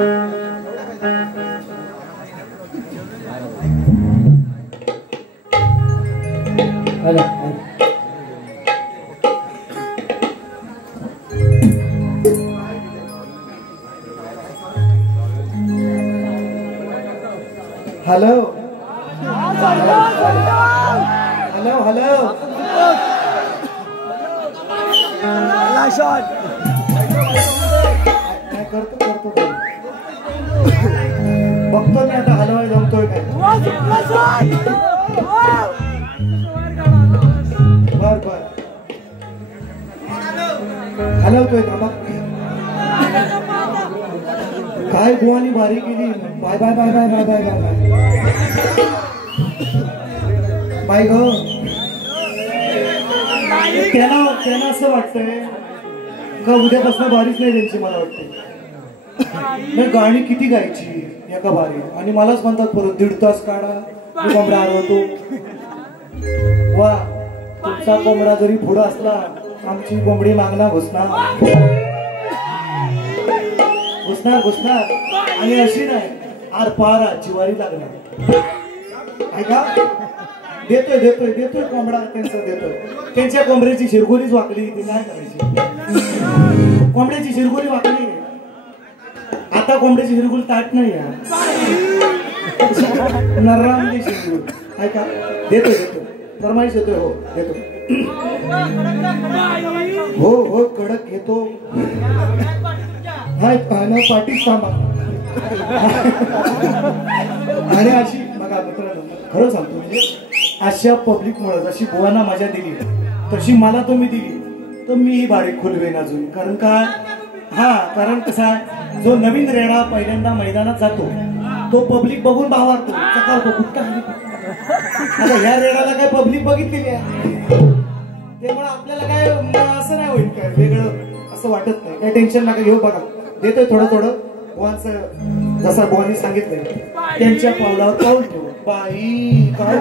Hello hello hello बघतो मी आता हलवाय जमतोय काय बर बर हलवतोय का मग काय बुवानी भारी केली bye bye bye bye bye bye bye bye गो त्यांना असं वाटतंय का उद्यापासून बारीच नाही त्यांची मला वाटते गाणी किती गायची एका बारी आणि मलाच म्हणतात परत 1.5 तास काढा मी कोंबडा हरवतो वा तुमचा कोंबडा जरी पुढं असला आमची कोंबडी मागणार घुसणार घुसणार आणि अशी नाही आर पार जिवारी लागणार ऐका देतोय देतोय देतोय कोंबडा त्यांचा देतोय त्यांच्या कोंबड्याची शिरगोलीच वाकली ती काय करायची कोंबड्याची शिरगोली वाकली आता कोंबड्याची शिरगोली ताट नाही नर्राम शिरगोल ऐका देतोय देतोय फरमाईश देतोय हो देतो हो हो कडक घेतो हाय पाना पाठीच थांबा आणि अशी बघा मित्रांनो खरं सांगतो म्हणजे अशा पब्लिक मुळे जशी बुवांना मजा दिली तशी मला तुम्ही दिली तर मी ही बारीक खुलवेन अजून कारण काय हा कारण कसा जो नवीन रेडा पहिल्यांदा मैदानात जातो तो पब्लिक बघून भावारतो चकारतो कुठं आता ह्या रेडाला काय पब्लिक बघितलेली आहे त्यामुळे आपल्याला काय असं नाही होईल काय वेगळं असं वाटत नाही काय टेन्शन नका घेऊ बघा देतोय थोडं थोडं बुवांचं जसं बुवांनी सांगितलंय त्यांच्या पावलावर पाऊल ठेवू बाई काय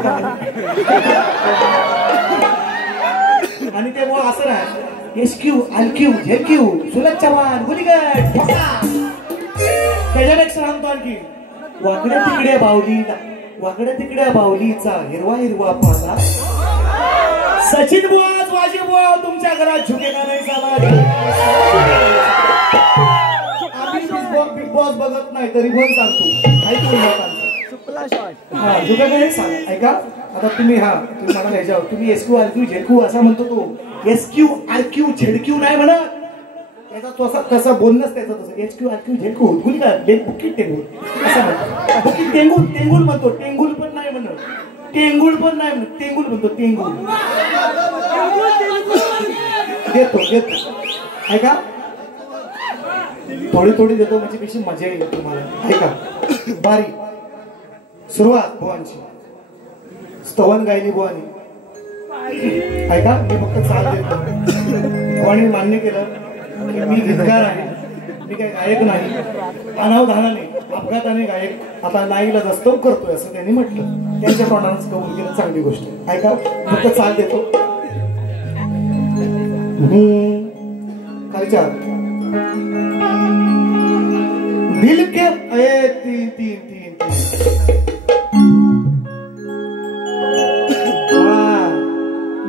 आणि ते बुवा असं नाही एसक्यू आलक्यू झेक्यू सुलभ चव्हाण गुलीगड त्याच्यापेक्षा सांगतो आणखी वाकड्या तिकड्या बावलीचा हिरवा हिरवा पाला सचिन बुवा वाजी बुवा तुमच्या घरात झुकेला नाही झाला बिग बॉस बघत नाही तरी पण सांगतो ऐका आता तुम्ही मला ह्याच्यावर तुम्ही एसक्यू आरक्यू झेडक्यू असा म्हणतो तो एसक्यू आरक्यू झेडक्यू नाही म्हणत त्याचा तसा बोलणंच त्याचं तसं एसक्यू आरक्यू झेडक्यू गुल का बुकीट टेंगुल असं म्हणतो बुकीट टेंगुल म्हणतो टेंगुल पण नाही म्हणत टेंगुल पण नाही म्हणत टेंगुल म्हणतो टेंगुल देतो ऐका थोडी थोडी देतो म्हणजे कशी मजा येईल तुम्हाला ऐका बारी सुरुवात बुवांची स्तवन गायली बुवानी ऐका मी फक्त साथ देतो बुवानी मान्य केलं की मी गीतकार आहे मी काही गायक नाही अनावधानाने अपघाताने गायक आता नाईला रस्तव करतोय असं त्यांनी म्हटलं त्यांच्या तोंडानेच कबूल केलं चांगली गोष्ट ऐका फक्त साथ देतो खालच्या दिल के तीन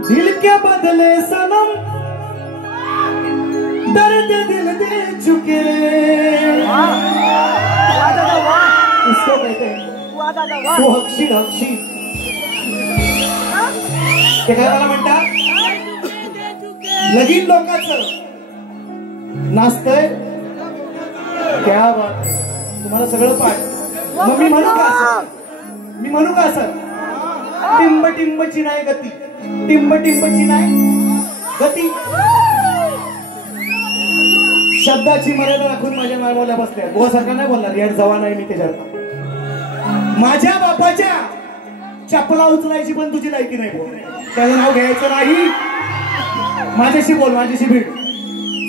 दिल के बदले सनम दर्द दिल दे चुके इसको कहते हैं तू हक्षी ते काय मला म्हणतात लगीन लोकांचं नाचतंय क्या बात तुम्हाला सगळं पाठ मग मी म्हणू का असं टिंब टिंबची नाही गती टिंब टिंबची नाही गती शब्दाची मर्यादा राखून माझ्या मायबाला बसल्या बुवा सारखा नाही बोलणार यार जवान आहे मी त्याच्यात माझ्या बापाच्या चपला उचलायची पण तुझी लायकी नाही बोल त्याचं नाव घ्यायचं नाही माझ्याशी बोल माझ्याशी भेट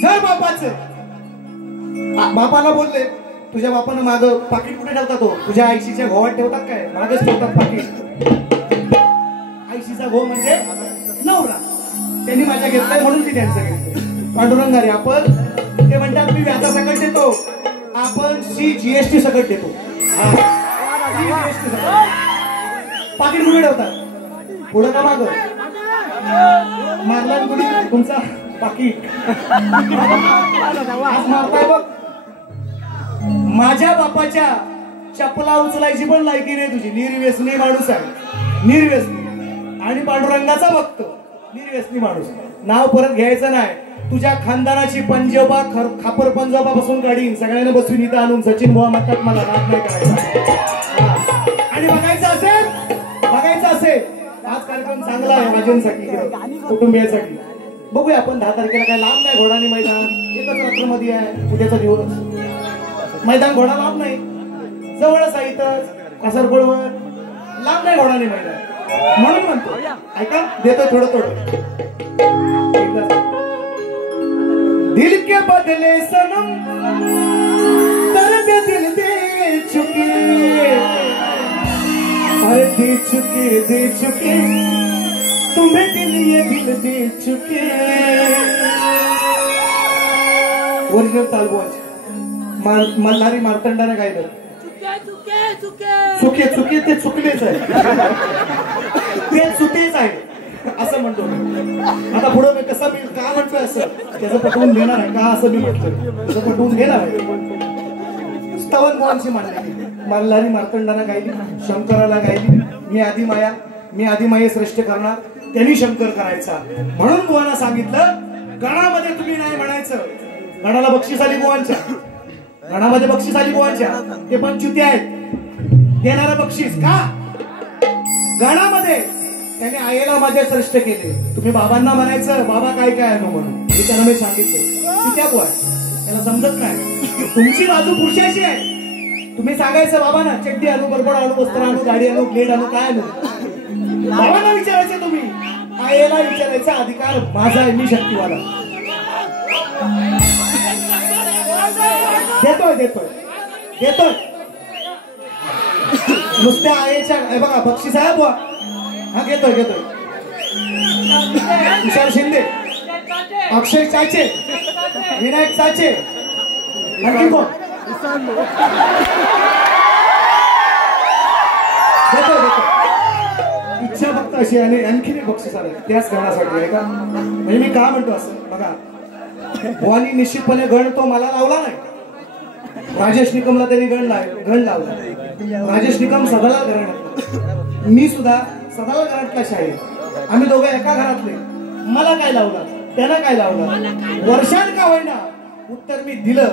जर बापाला बोलले तुझ्या बापानं माग पाकिट कुठे ठेवतात तो तुझ्या आईशीच्या घोवात ठेवतात काय मागच ठेवतात पाकिट आईशीचा घो म्हणजे नवरा त्यांनी माझ्या घेतलाय म्हणून ती त्यांचं घेतलं पांडुरंगारी आपण ते म्हणतात मी व्याजासकट देतो आपण शी जीएसटी सकट देतो. पाकिट कुठे ठेवतात? पुढं का मागं? मारला कुणी तुमचा पाकिट आज मारताय बघ. माझ्या बापाच्या चपला उचलायची पण लायकी नाही तुझी. निर्व्यसनी माणूस आहे, निर्व्यसनी. आणि पांडुरंगाचा भक्त, निर्व्यसनी माणूस. नाव परत घ्यायचं नाही. तुझ्या खानदानाची पंजोबा खापर पंजोबापासून काढीन, सगळ्यांना बसवून इथं आणून सचिन बुवा म्हणतात मला नाद नाही करायचा. आणि बघायचं असेल आज कार्यक्रम चांगला आहे माझ्यांसाठी, कुटुंबियांसाठी. बघूया आपण 10 तारखेला. काय लांब नाही घोडानी मैदान, एकच रात्रमध्ये आहे उद्याचा दिवस. मैदान घोडा लांब नाही, जवळच आहे इथं कासरगोळवर. लांब नाही घोडानी मैदान, म्हणून म्हणतो. ऐका, देतो थोडं थोडं. दिल के बदले सनम दर्द दिल दे चुके, अरे दे चुके तुम्हें दिल ये दिल दे चुके. ओरिजिनल तालबोज मल्हारी मार्तंडाने गायलं. चुके ते चुकलेच आहे, ते चुकेच आहे असं म्हणतो. आता पुढे मी कसं, मी का म्हणतोय असं, त्याचं पटवून घेणार आहे का असं मी म्हटलं, त्याचं पटवून घेणार आहे. स्तवन बुवांची मांडली, मल्हारी मार्तंडाने गायली, शंकराला गायली. मी आदिमाये श्रेष्ठ करणार, त्यांनी शंकर करायचा. म्हणून बुवांना सांगितलं गणामध्ये तुम्ही नाही म्हणायचं. गणाला बक्षीस आली बुवांच्या, गणामध्ये बक्षीस आली बुवांच्या. ते पण च्युती आहेत, देणारा बक्षीस का गणामध्ये. त्याने आईला माझ्या श्रेष्ठ केले. तुम्ही बाबांना म्हणायचं बाबा काय काय आणू म्हणून, हे त्यांना मी सांगितलं. ती त्या बुवा त्याला समजत नाही. तुमची बाजू पुरुषाची आहे. तुम्ही सांगायचं बाबांना चड्डी आणू, बरोबर आणू, वस्त्र आणू, गाडी आणू, प्लेट आणू, काय आणू. बाबांना विचारायचं. तुम्ही आईला विचारायचा अधिकार माझा आहे, मी शक्तीवाला. देतोय नुसत्या आईच्या. बघा बक्षीस आहे बुवा. हा घेतोय तुषार शिंदे, अक्षय चाचे, विनायक चाचे, आणखी कोण देतो. इच्छा फक्त अशी आणि आणखी बक्षीस आले त्याच गणासाठी आहे का. म्हणजे मी का म्हणतो असं बघा, बुवानी निश्चितपणे गण तो मला लावला नाही. राजेश निकमला त्यांनी गण लावला. राजेश निकम सदाला घराण्यात, मी सुद्धा सदाला घरातला शाहीर. आम्ही दोघं एका घरातले. मला काय लावलं, त्याला काय लावलं, वर्षात का होईना उत्तर मी दिलं.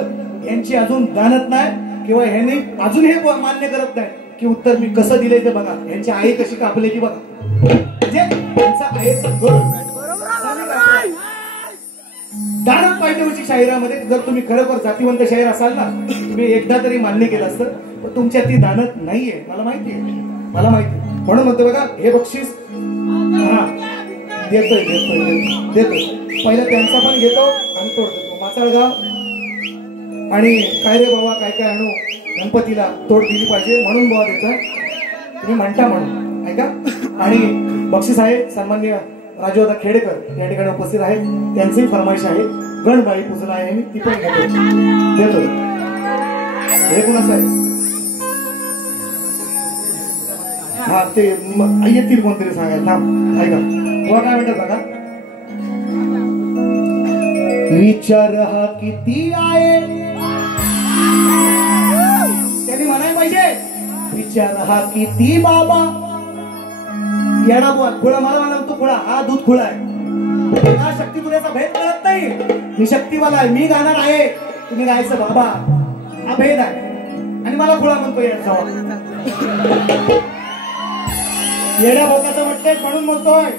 यांची अजून जाणत नाही किंवा ह्यांनी अजून हे मान्य करत नाही की उत्तर मी कसं दिलंय ते बघा. यांची आई कशी कापली ती बघा. म्हणजे त्यांचा आईचं गण दानत पाहिजे शाहिरामध्ये. जर तुम्ही खरोखर जातीवंत शाहीर असाल ना, तुम्ही एकदा तरी मान्य केलं असतं. पण तुमच्या ती दानत नाहीये, मला माहितीये. म्हणून म्हणतो बघा हे बक्षीस. हा देतोय. पहिला त्यांचा पण घेतो आणि तोड देतो. माचाळगाव आणि काय रे बाबा काय आणू, गणपतीला तोड दिली पाहिजे म्हणून बाबा देतोय. तुम्ही म्हणता म्हणून ऐका. आणि बक्षीस आहे सन्माननीय राजोदा खेडेकर या ठिकाणी उपस्थित आहेत. त्यांचीही फरमाईश आहे. गणबाई पूजला आहे मी, ती पण देतोय. हे कुणाचं आहे? हा ते येतील कोणतरी सांगायला. ऐका बुवा काय म्हणतात बघा. विचार हा किती आहे, त्यांनी म्हणायला पाहिजे विचार हा किती बाबा. येणा बुवा खुळा मला म्हणतो, खुळा हा दूध खुळा आहे. हा शक्ती तुझ्याचा भेद कळत नाही. मी शक्तीवाला आहे, मी गाणार आहे, तुम्ही गायचं बाबा. हा भेद आहे. आणि मला खुळा म्हणतो येण्याचा. येड्या भोकाचं म्हटलंय म्हणून म्हणतोय.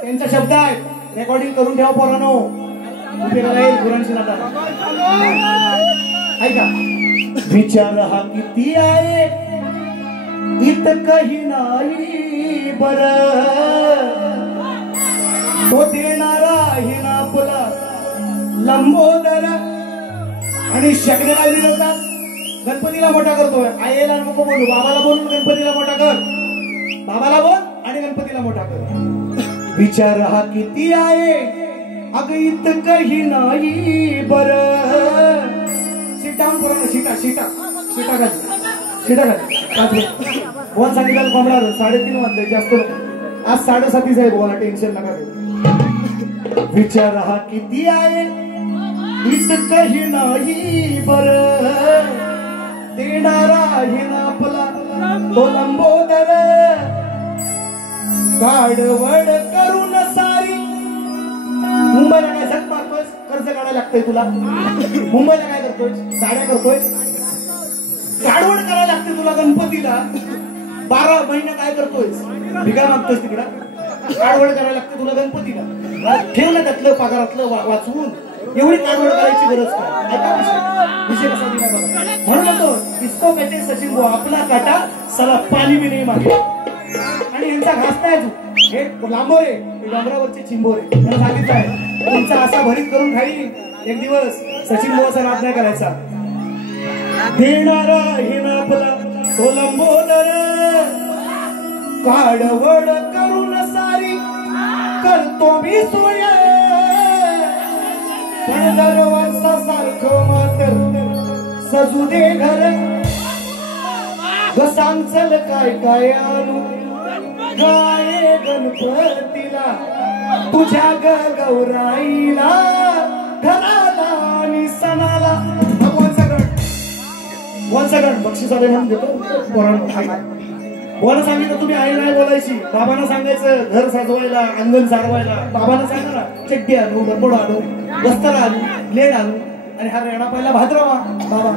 त्यांचा शब्द आहे, रेकॉर्डिंग करून ठेवा पोरांनो. उपयोगाला येईल गुरांची नाटा. ऐका. विचार हा किती आहे इतकही नाही बर, तो देणारा हिना पुला लंबोदर. आणि शक्तीला दिलं गणपतीला मोठा करतोय. आईला नको बोलू, बाबाला बोलून गणपतीला मोठा कर. बाबाला बोल आणि गणपतीला मोठा कर. विचार हा किती आहे अग इतकही नाही बर. सीटा बोल सांगितलं कोंबडा 3:30 वाजले जास्त आज 7:30 आहे बोला टेन्शन नका घेऊ विचार हा किती आहे इतकंही नाही बर देणारा आहे ना आपला तो लंबोदर काढवड करून सारी मुंबईला काय झक मारतोय कर्ज काढायला लागतंय तुला मुंबईला काय करतोय साड्या करतोय काढवड करायला लागते तुला गणपतीला 12 महिने काय करतोय भिगा मागतोय तिकडा काढवड करायला लागते तुला गणपतीला ठेव ना त्यातलं पगारातलं वाचवून एवढी काढवड करायची गरज काय ऐका विषय कसा दिला बघा म्हणून म्हणतो इसको कहते सचिन वो आपला काटा साला पाणी भी नाही मागे आणि यांचा घास नाही हे लांबोरे डोंगरावरचे चिंबोरे त्यांना सांगितलं आहे तुमचा असा भरीत करून खाईल एक दिवस सचिन बुवाचा नाद नाही करायचा देणारा हे ना आपला तो लंबोदर काढवड करून सारी करतो मी सोय पण दरवाजा सारखं मात्र सजू दे घर सांगचल काय काय आणू गाये गणपतीला तुझ्या गौराईला घराला आणि सणाला वंसगण बक्षीस आले म्हणून देतो बोला सांगितलं तुम्ही आई नाही बोलायची बाबांना सांगायचं घर साजवायला अंगण सारवायला बाबांना सांगा ना चड्डी आणू बरबड आणू वस्त्र आणू लेड आणू आणि हा रेणा पहिला भाद्रवा बाबा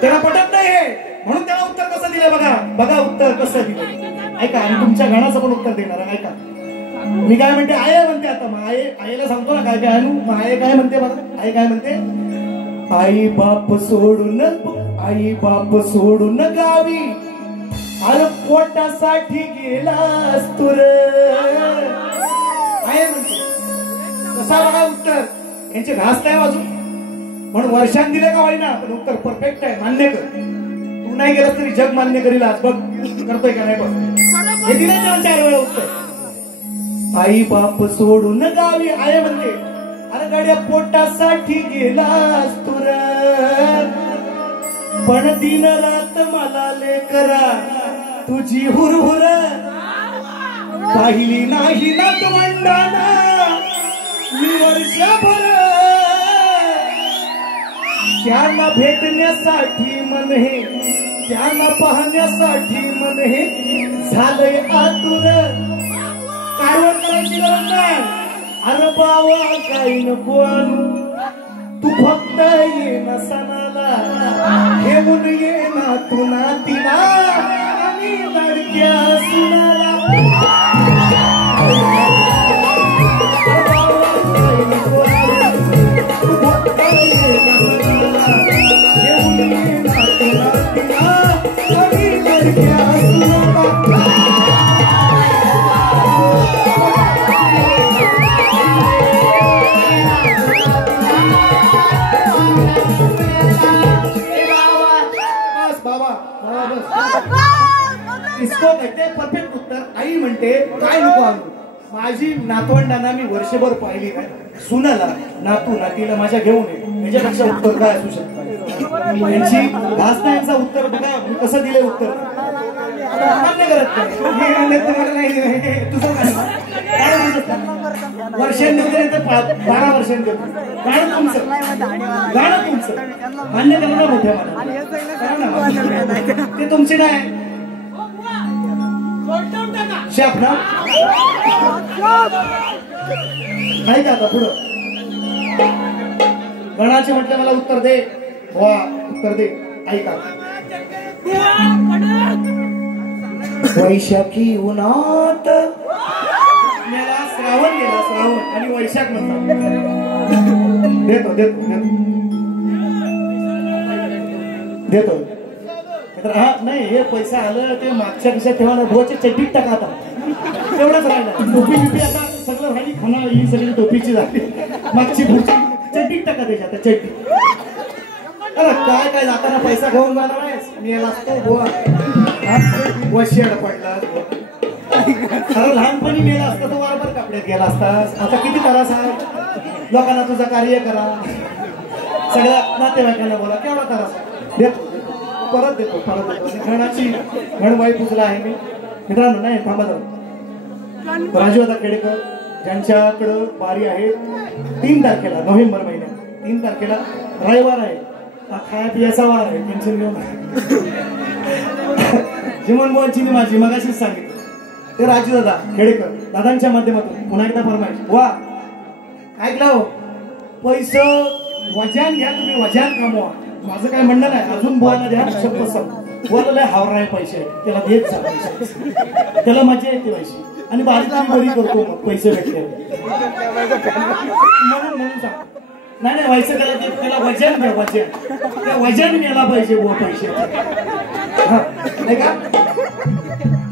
त्याला पटत नाही हे म्हणून त्याला उत्तर कसं दिलं बघा बघा उत्तर कसं दिलं ऐका आणि तुमच्या गणाचं पण उत्तर देणार ऐका मी काय म्हणते आय म्हणते आता मग आईला सांगतो ना काय काय आणू मग आई काय म्हणते बघा आई काय म्हणते आई बाप सोडून गावी अरे पोटासाठी गेलास तुर आहे म्हणते कसा बघा उत्तर यांचे घास नाही वाजून म्हणून वर्षांत दिले का होईना पण उत्तर परफेक्ट आहे मान्य कर तू नाही गेलास तरी जग मान्य करील आज बघ करतोय का नाही बघ हे दिले 4 वेळा उत्तर आई बाप सोडून गावी आहे म्हणते अरे गाड्या पोटासाठी गेलास तुर पण दिन रात मला लेकरा तुझी हुरहुर पाहिली नाही नातवंडाना मी वर्षभर त्यांना भेटण्यासाठी मन हे त्यांना पाहण्यासाठी मन हे झालंय आतुर कारवाई करायची गरज नाही अरे बाबा काही नको आणू तू फक्त ये ना सणाला घेऊन ये ना तू नातीला आणि लडक्या सुनाला तू फक्त ये ना सणाला घेऊन ये ना तू नातीला आणि लडक्या सुनाला इसको कहते परफेक्ट उत्तर आई म्हणते काय नको आणू माझी नातवंडांना मी वर्षभर पाहिली काय सुनाला नातू नातीला माझ्या घेऊन ये याच्यापेक्षा उत्तर काय असू शकतं यांची भासनांचा उत्तर बघा मी कसं दिले उत्तर मान्य करत नाही तुझं काय वर्षांनंतर 12 वर्षांनंतर गाणं तुमचं मान्य करा ना मोठ्या मला ते तुमची नाही शाप ना नाही का आता पुढं गणाचे म्हटलं मला उत्तर दे वा उत्तर दे ऐका वैशाखी उन्हात मेला श्रावण गेला श्रावण आणि वैशाख म्हणतात देतो देतो देतो हा नाही हे पैसा आलं ते मागच्या खिशात ठेवायला भोच्या चड्डीत टाका आता तेवढंच राहिलं टोपी बिपी आता सगळं राहिली खाना ही सगळी टोपीची झाली मागची भुची चड्डीत टाका त्याच्यात चड्डी अरे काय काय जाताना पैसा घेऊन जाणार आहेस मी लागतो गोवा वशियाड पडला लहानपणी मेला असता तो वारंवार कपड्यात गेला असतास आता किती त्रास आहे लोकांना तुझं कार्य करा सगळ्या नातेवाईकांना बोला केवढा त्रास देतो परत देतो गणाची गणबाई पुजला आहे मी मित्रांनो. नाही थांबा राजू दादा खेडेकर ज्यांच्याकडं वारी आहे 3 तारखेला नोव्हेंबर महिन्यात 3 तारखेला रविवार आहे. खाया पियाचा वार आहे. टेन्शन घेऊन जीवन बुवांची माझी मगाशीच सांगितलं ते राजू दादा खेडेकर दादांच्या माध्यमातून पुन्हा एकदा फरमाईश. वा ऐकलं हो पैसे वजन घ्या तुम्ही वजन कमवा. माझं काय म्हणणं नाही. अजून बुवाला द्या शब्द सांग बुवाला लय हावरा आहे पैसे त्याला देत जा पैसे त्याला मजा येते पैसे आणि बारीक बरी करतो मग पैसे भेटले म्हणून सांग. नाही व्हायचं त्याला वजन घ्या वजन त्या वजन घ्यायला पाहिजे बुवा पैसे नाही का.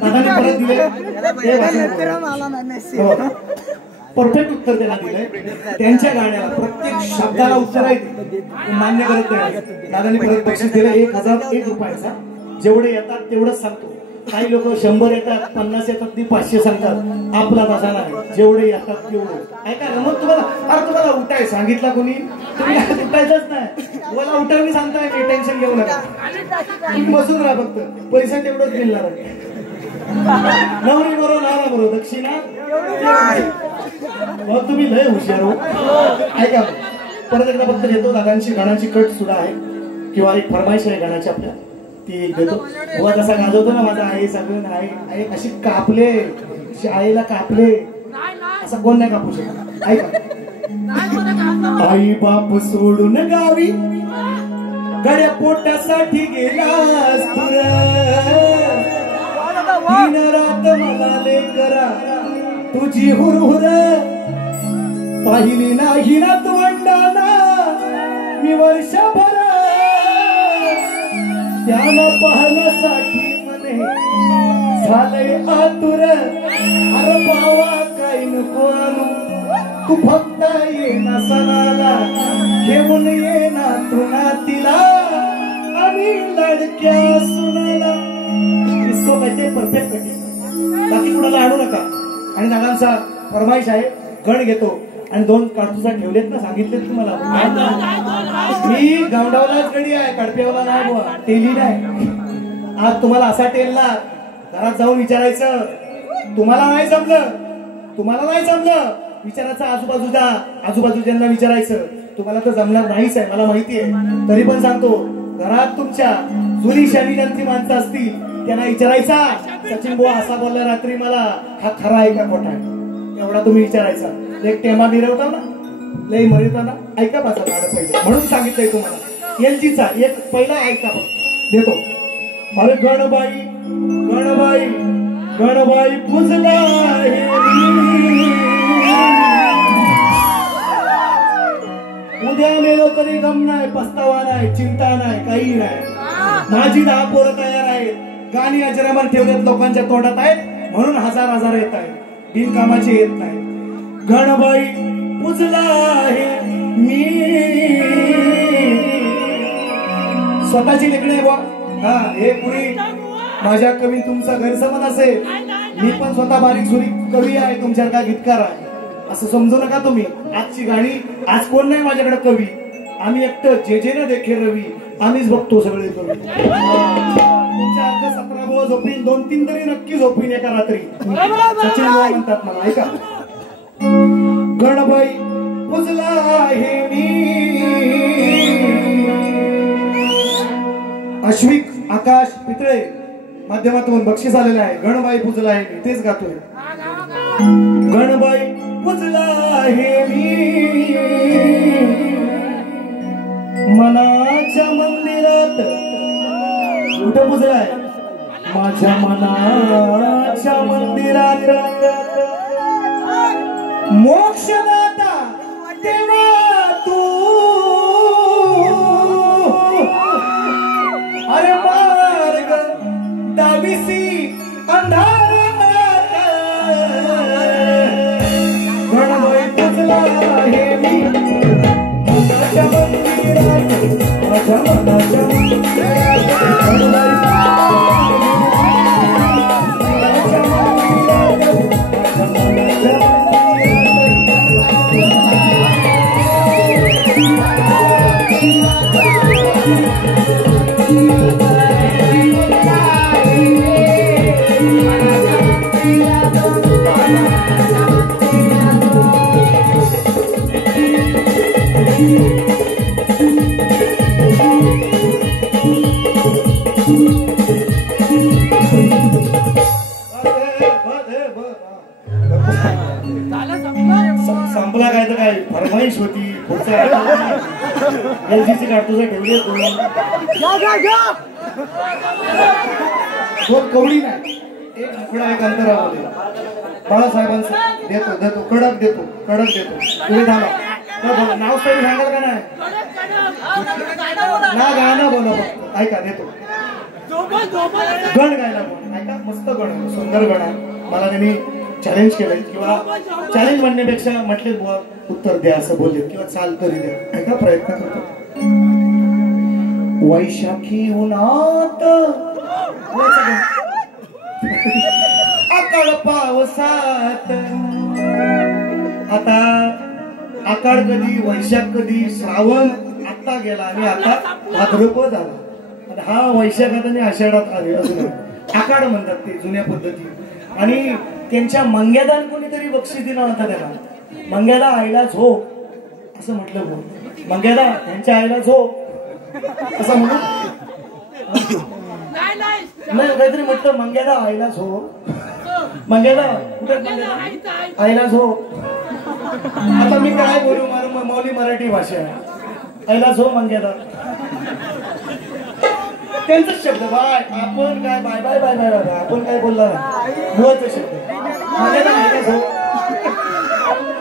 दादाने परत दिले परफेक्ट उत्तर त्यांना दिलंय. त्यांच्या गाण्याला प्रत्येक शब्दाला उत्तर आहे मान्य करत नाही. दादाने परत बक्षीस दिलं 1001 रुपयाचा. जेवढे येतात तेवढंच सांगतो. काही लोक 100 येतात 50 येतात ती 500 सांगतात. आपला तसा नाही जेवढे येतात तेवढं ऐका. मग तुम्हाला उठाय सांगितलं कोणी तुम्ही उठायचंच नाही. मला उठावी सांगताय मी टेन्शन घेऊ नका तुम्ही बसून राहा फक्त पैसा तेवढंच मिळणार आहे. नवरी बरो नारा बरो दक्षिणा मग तुम्ही लय हुशार हो. ऐका परत एकदा फक्त देतो. दादांची गाण्याची कट सुद्धा आहे किंवा एक फरमाईश आहे गाण्याची आपल्या ती एक देतो. बुवा जसा गाजवतो ना माझा आई सगळं आई अशी कापले आईला कापले असं कोण नाही कापू शकत. ऐका आई बाप सोडून गावी गड्या पोटासाठी गेलास दिन रात मला लेकरा तुझी हुरहुर पाहिली नाही ना तू अंडाना मी वर्षभर त्याला पाहण्यासाठी मने झालंय आतुर. अरे बावा काही नको आणू तू फक्त ये ना सणाला घेऊन ये ना तू नातीला आणि लडक्या सुनाला. इसको कहते परफेक्ट कटे बाकी कुणाला आणू नका. आणि दादांचा फरमाईश आहे गण घेतो आणि 2 काढतुसा ठेवलेत ना सांगितलेत तुम्हाला. मी गावडावलाच गडी आहे कडप्यावला नाही बुवा टेली नाही. आज तुम्हाला असा टेलला घरात जाऊन विचारायचं तुम्हाला नाही जमलं विचारायचं आजूबाजूच्यांना विचारायचं तुम्हाला तर जमणार नाहीच आहे मला माहिती आहे. तरी पण सांगतो घरात तुमच्या जुनी शरीरांची माणसं असतील त्यांना विचारायचा सचिन बुवा असा बोलला रात्री मला हा खरा आहे का खोटा आहे एवढा तुम्ही विचारायचा. एक टेमा मिरवता ना लई मरिता ना ऐका माझा गाणं पहिले म्हणून सांगितलंय तुम्हाला. एलजीचा एक पहिला ऐका देतो. अरे गणबाई पुजला उद्या मेलो तरी गम नाही पस्तावा नाही चिंता नाही काही नाही. माझी 10 पोरं तयार आहेत. गाणी अजरामर ठेवलेत लोकांच्या तोंडात आहेत म्हणून हजार येत आहेत बिनकामाचे येत नाही. गणबाई पुजला आहे मी स्वतःची लेखणी बुवा. हा हे पुरी माझ्या कवी तुमचा गैरसमज असेल. मी पण स्वतः बारीक सुरी कवी आहे तुमच्यासारखा गीतकार आहे असं समजू नका तुम्ही. आजची गाणी आज कोण नाही माझ्याकडे कवी. आम्ही एकटं जे ना देखे रवी आम्हीच बघतो सगळे कवी. तुमच्या अर्ध 17 बुवा झोपीन 2-3 तरी नक्की झोपीन एका रात्री. सचिन बुवा म्हणतात मला ऐका. गणबाई पुजला आहे मी अश्विक आकाश पितळे माध्यमातून बक्षीस आलेलं आहे. गणबाई पुजला आहे मी तेच गातोय. गणबाई पुजला आहे मी मनाच्या मंदिरात कुठं पुजलाय माझ्या मनाच्या मंदिरात मोक्षदाता तेव्हा तू अरे मार्ग दाविसी अंधार गणबाई पुजला आहे मी मनाच्या मंदिरात माझ्या मनाच्या मंदिरात LGची कार्टून ठेवली दोन कवडी नाही, एक मुकडा एक अंतरामध्ये बाळासाहेबांचं देतो देतो कडक देतो तुम्ही थांबा नाव तरी सांगाल का नाही ना गाणं बोला फक्त ऐका देतो गण गायला बोल ऐका मस्त गण आहे सुंदर गण आहे मला त्यांनी चॅलेंज केलंय किंवा चॅलेंज म्हणण्यापेक्षा म्हटले बुवा उत्तर द्या असं बोलले किंवा चाल तरी द्या ऐका प्रयत्न करतो वैशाखी उन्हात आकाळ पावसात आता आकाळ कधी वैशाख कधी श्रावण आता गेला आणि आता भाद्रपद आला हा वैशाखात आणि आषाढात आले अजून आकाळ म्हणतात ते जुन्या पद्धती आणि त्यांच्या मंग्यादान कोणीतरी बक्षीस दिला होता त्याला मंग्यादा आईला झोप असं म्हटलं बोल मंग्यादा त्यांच्या आईला झोप असं म्हणून नाही काहीतरी म्हटलं मंग्यादा आईला झोप मंग्यादा कुठे आईला झोप आता मी काय बोलू मौली मराठी भाषा आईला झोप मंग्यादा त्यांचाच शब्द बाय आपण काय by bye bye bye by आपण काय बोलला बुवाचा शब्द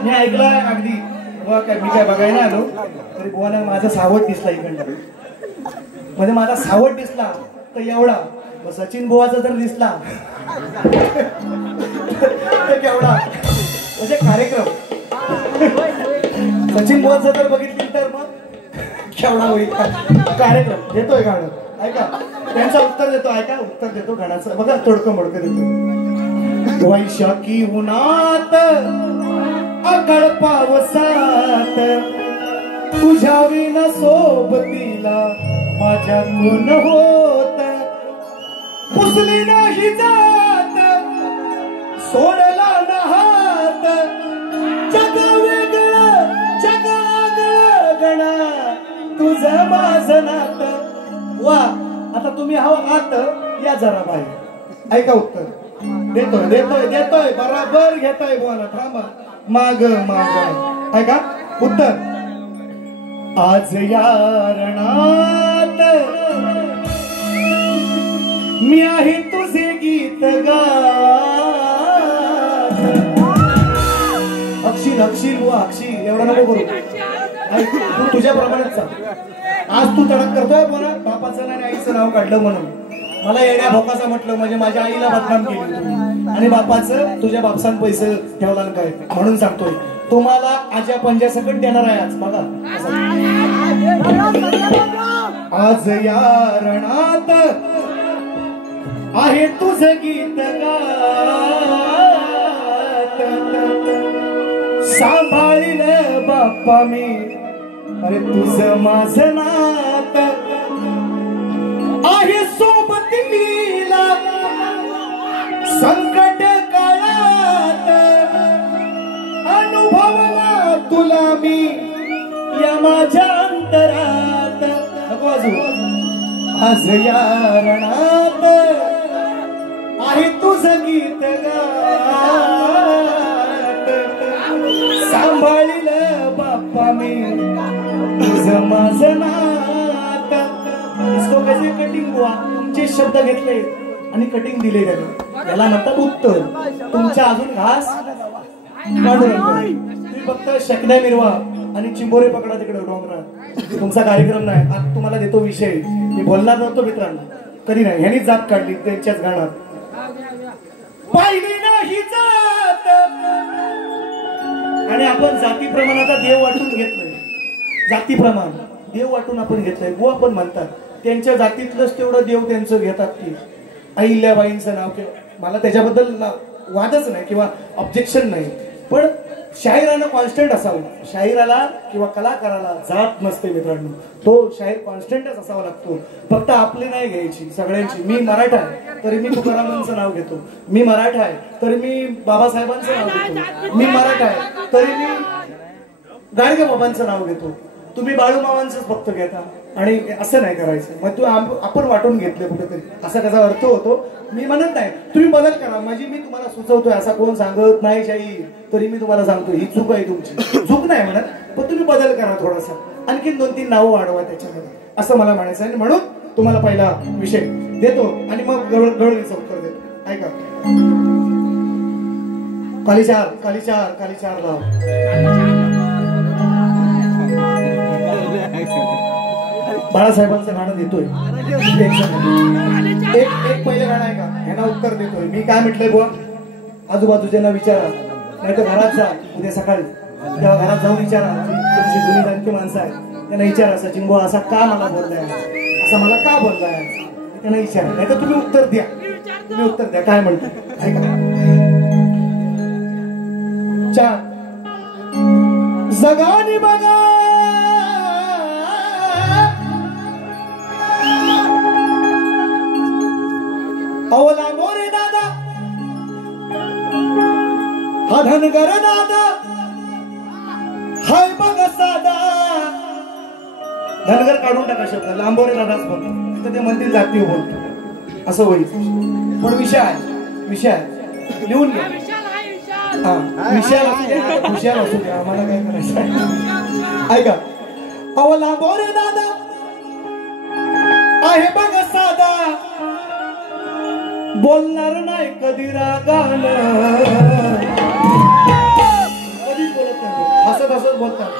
मी ऐकलाय अगदी बुवा काय मी काय बघायला आलो तरी बुवाने माझा सावट दिसला इकडनं म्हणजे माझा सावट दिसला तर एवढा सचिन बुवाचा जर दिसला तर केवढा म्हणजे कार्यक्रम सचिन बुवाचा जर बघितली तर मग केवढा होईल कार्यक्रम देतोय गाणं ऐका त्यांचं उत्तर देतो ऐका उत्तर देतो गाण्याचं बघा तोडकं मोडकं देतो वैशाखी उन्हात आकाळ पावसात तुझ्या विना सोबतीला माझ्या कोण होत पुसली नाही जात सोडला ना हात जग वेगळं जग आगळं गणा तुझं माझं नात वा आता तुम्ही हवं आत या जरा बाहेर ऐका उत्तर देतोय देतोय देतोय बराबर घेतोय बोला थांबा माग माग ऐका उत्तर आज या रणात मी आहे तुझे गीत गा अक्षील अक्षील बुवा अक्षील एवढा नको करू ऐक तू तुझ्या प्रमाणात आज तू तडक करतोय बोला बापाचं आणि आईचं नाव काढलं म्हणून मला येण्या भोकाचा म्हटलं म्हणजे माझ्या आईला बदनाम केली तुम्ही आणि बापाचं तुझ्या बापसान पैसे ठेवला काय म्हणून सांगतोय तुम्हाला आज्या पंजा सकट देणार आहे आज बघा आज या रणात आहे तुझं गीत गात सांभाळील बाप्पा मी अरे तुझं माझं नात आहे सोबत मीला संकट काळात अनुभवला तुला मी या माझ्या अंतरात आज या रणात आहे तुझं गीत गात सांभाळील बाप्पा मी तुझं माझं नात इसको कसे कटिंग हुआ तुमचे शब्द घेतले आणि कटिंग दिले त्याला याला म्हणतात उत्तर तुमच्या अजून घास तुम्ही फक्त शकण्या मिरवा आणि चिंबोरे पकडा तिकडे डोंगरात तुमचा कार्यक्रम नाही आज तुम्हाला देतो विषय मी बोलणार नव्हतो मित्रांनो कधी नाही ह्यांनी जात काढली त्यांच्याच गाण्यात पाहिली नाही जात आणि आपण जातीप्रमाण आता देव वाटून घेतलंय जातीप्रमाण देव वाटून आपण घेतलंय बुवा पण म्हणतात त्यांच्या जातीतलंच तेवढं देव त्यांचं घेतात की अहिल्याबाईंचं नाव मला त्याच्याबद्दल वादच नाही किंवा ऑब्जेक्शन नाही पण शाहिरानं कॉन्स्टंट असावं शाहिराला किंवा कलाकाराला जात नसते मित्रांनो तो शाहीर कॉन्स्टंटच असावा लागतो फक्त आपली नाही घ्यायची सगळ्यांची मी मराठा आहे तरी मी तुकारामांचं नाव घेतो मी मराठा आहे तरी मी बाबासाहेबांचं नाव घेतो मी मराठा आहे तरी मी गाडगे बाबांचं नाव घेतो तुम्ही बाळूमामांचंच फक्त घेता आणि असं नाही करायचं मग तू आपण वाटून घेतले कुठेतरी असा त्याचा अर्थ होतो मी म्हणत नाही तुम्ही बदल करा माझी मी तुम्हाला सुचवतोय असा कोण सांगत नाही शाहीर तरी मी तुम्हाला सांगतो ही चूक आहे तुमची चूक नाही म्हणत पण तुम्ही बदल करा थोडासा आणखीन 2-3 नावं वाढवा त्याच्यामध्ये, असं मला म्हणायचं आहे. म्हणून तुम्हाला पहिला विषय देतो आणि मग गवळणीचं उत्तर देतो. ऐका. कालीचार कालीचार कालीचार लाव. बाळासाहेबांचं गाणं देतोय. एक पहिलं गाणं आहे का, ह्यांना उत्तर देतोय मी. काय म्हटलंय बुवा, आजूबाजूच्यांना विचारा, नाही तर घरात जा उद्या सकाळी, तेव्हा घरात जाऊन विचारा. तुमची जुनी जाणती माणसं आहे त्यांना विचारा, सचिन बुवा असा का मला बोललाय, असा मला का बोललाय, त्यांना विचारा. नाही तर तुम्ही उत्तर द्या, तुम्ही उत्तर द्या. काय म्हणतो ऐका. जगानी बघा अवला मोरे दादा, हा धनगर दादा, हाय बघा साधा. धनगर काढून टाका शब्द, लांबोरे दादाच बोलतो, तर ते म्हणतील जाती बोलतो, असं होईल. पण विषय आहे, विषय आहे, लिहून घ्या. हा विषयाला विषयाला असू द्या, आम्हाला काय करायचं आहे. ऐका. अवला मोरे दादा आहे बघा साधा, बोलणार नाही कधी रागानं, कधी बोलत नाही, हसत हसत बोलतात,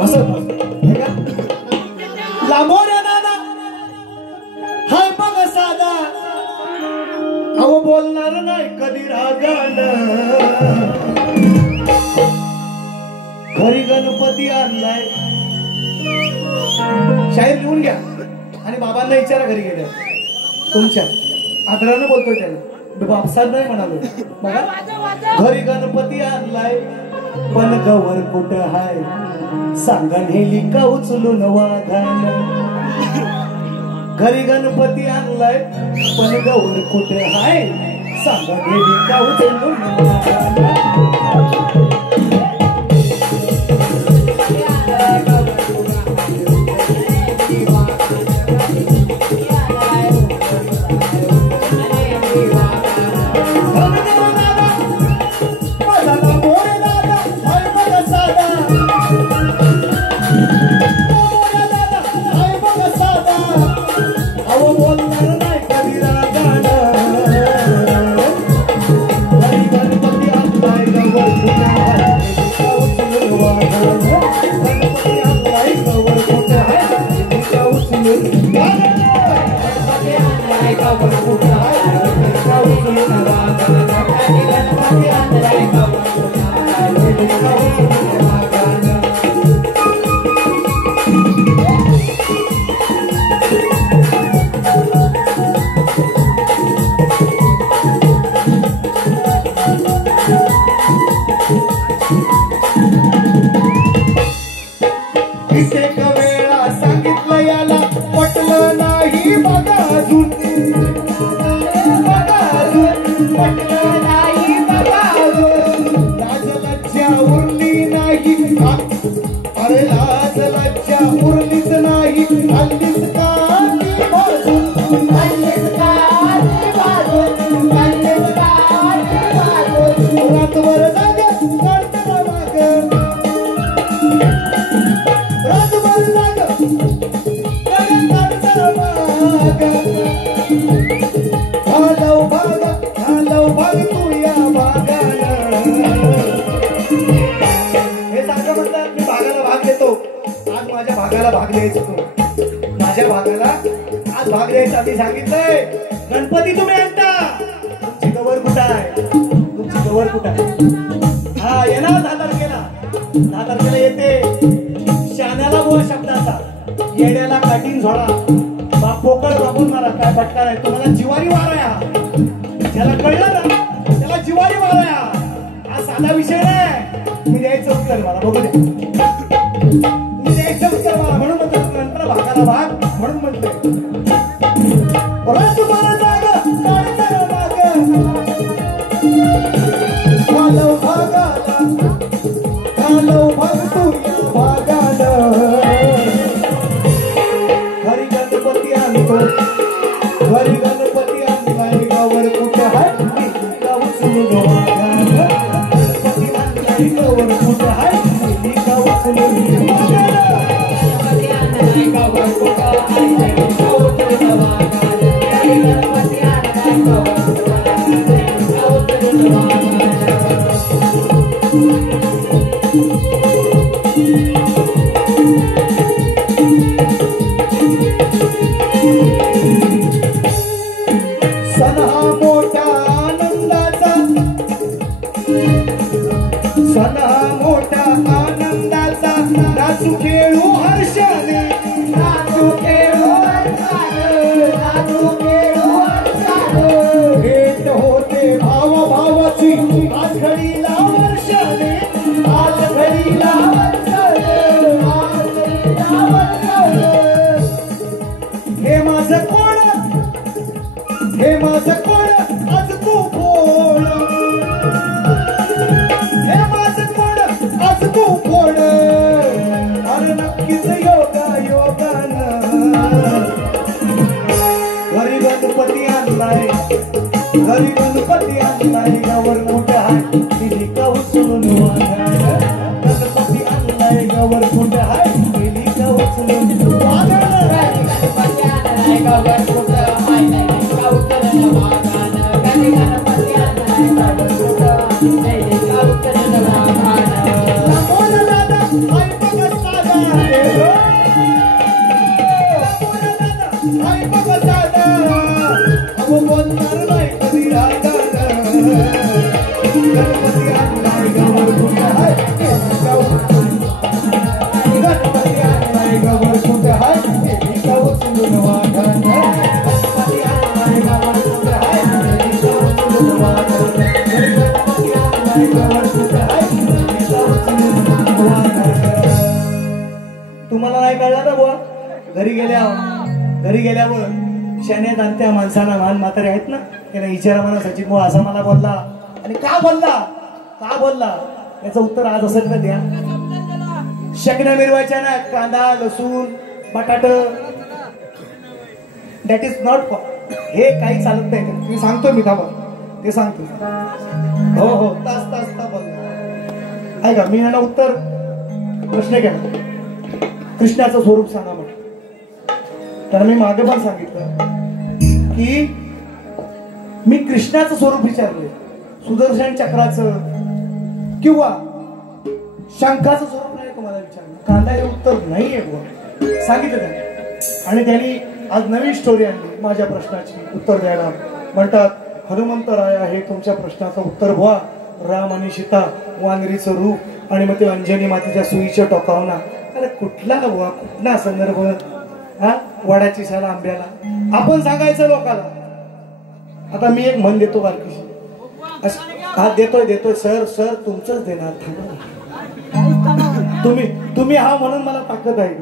हसत हसत. लांबोऱ्या दादा हाय बघ साधा, अहो बोलणार नाही कधी रागानं. घरी गणपती आणलाय, शाहीर लिहून घ्या आणि बाबांना विचारा घरी गेल्या. तुमच्या आदरानं बोलतोय त्याला, बापसाहेब नाही म्हणालो. बघा, घरी गणपती आणलाय पण गवर कुठं हाय, सांगा नेली का उचलून वाघानं. घरी गणपती आणलाय पण गवर कुठे हाय, सांगा नेली का उचलून वाघानं. सांगितलंय गणपती तुम्ही आणता, तुमची गवर कुठं आहे, तुमची गवर कुठं आहे. हा येणार 10 तारखेला, 10 तारखेला येते. शाण्याला बोल शब्दाचा, येड्याला काठीन झोडा, बाप पोकळ बाबून मारा. काय फटका आहे तुम्हाला, जिवारी वारा. ज्याला कळलं ना त्याला जिवारी वारा. हा साधा विषय नाही, तुम्ही द्यायचं उत्तर मला बघू दे, तुम्ही द्यायचं उत्तर मला. म्हणून म्हणतो नंतर भागाला भाग, म्हणून म्हणतोय घरी गणपती आणतो, घरी गणपती आणलाय गावर कुठे हाय, गाव उचलून वाघानं. गणपती आणलाय गावर कुठे हाय, गाव उचलून तुम्हाला नाही कळलं ना बुवा, घरी गेल्यावर शाने दांत्या माणसाला मान म्हातारे आहेत ना, त्याला विचारा म्हणा सचिन बुवा असा मला बोलला आणि का बोलला याचं उत्तर आज असेल का द्या. शकण्या मिरवायच्या ना, कांदा लसूण बटाट दॅट इज नॉट हे काही चालत नाही. मी सांगतो मी ते सांगतो. हो तास बोलला ऐका मी यांना उत्तर प्रश्न केला कृष्णाचं स्वरूप सांगा म्हटलं. तर मी मागे पण सांगितलं की मी कृष्णाचं स्वरूप विचारले, सुदर्शन चक्राचं किंवा शंखाचं स्वरूप नाही तुम्हाला विचारलं. कांदा हे उत्तर नाहीये बुवा सांगितलं त्याने. आणि त्यांनी आज नवीन स्टोरी आणली माझ्या प्रश्नाची उत्तर द्यायला. म्हणतात हनुमंतराया हे तुमच्या प्रश्नाचं उत्तर बुवा, राम आणि सीता वानरीचं रूप आणि मग ते अंजनी मातेच्या सुईच्या टोकावना. अरे कुठला बुवा कुठला संदर्भ हा वडाची साल आंब्याला आपण सांगायचं लोकाला. आता मी एक म्हण देतो बारकीशी, हा देतोय सर तुमचंच देणार. तुम्ही हा म्हणून मला ताकद आहे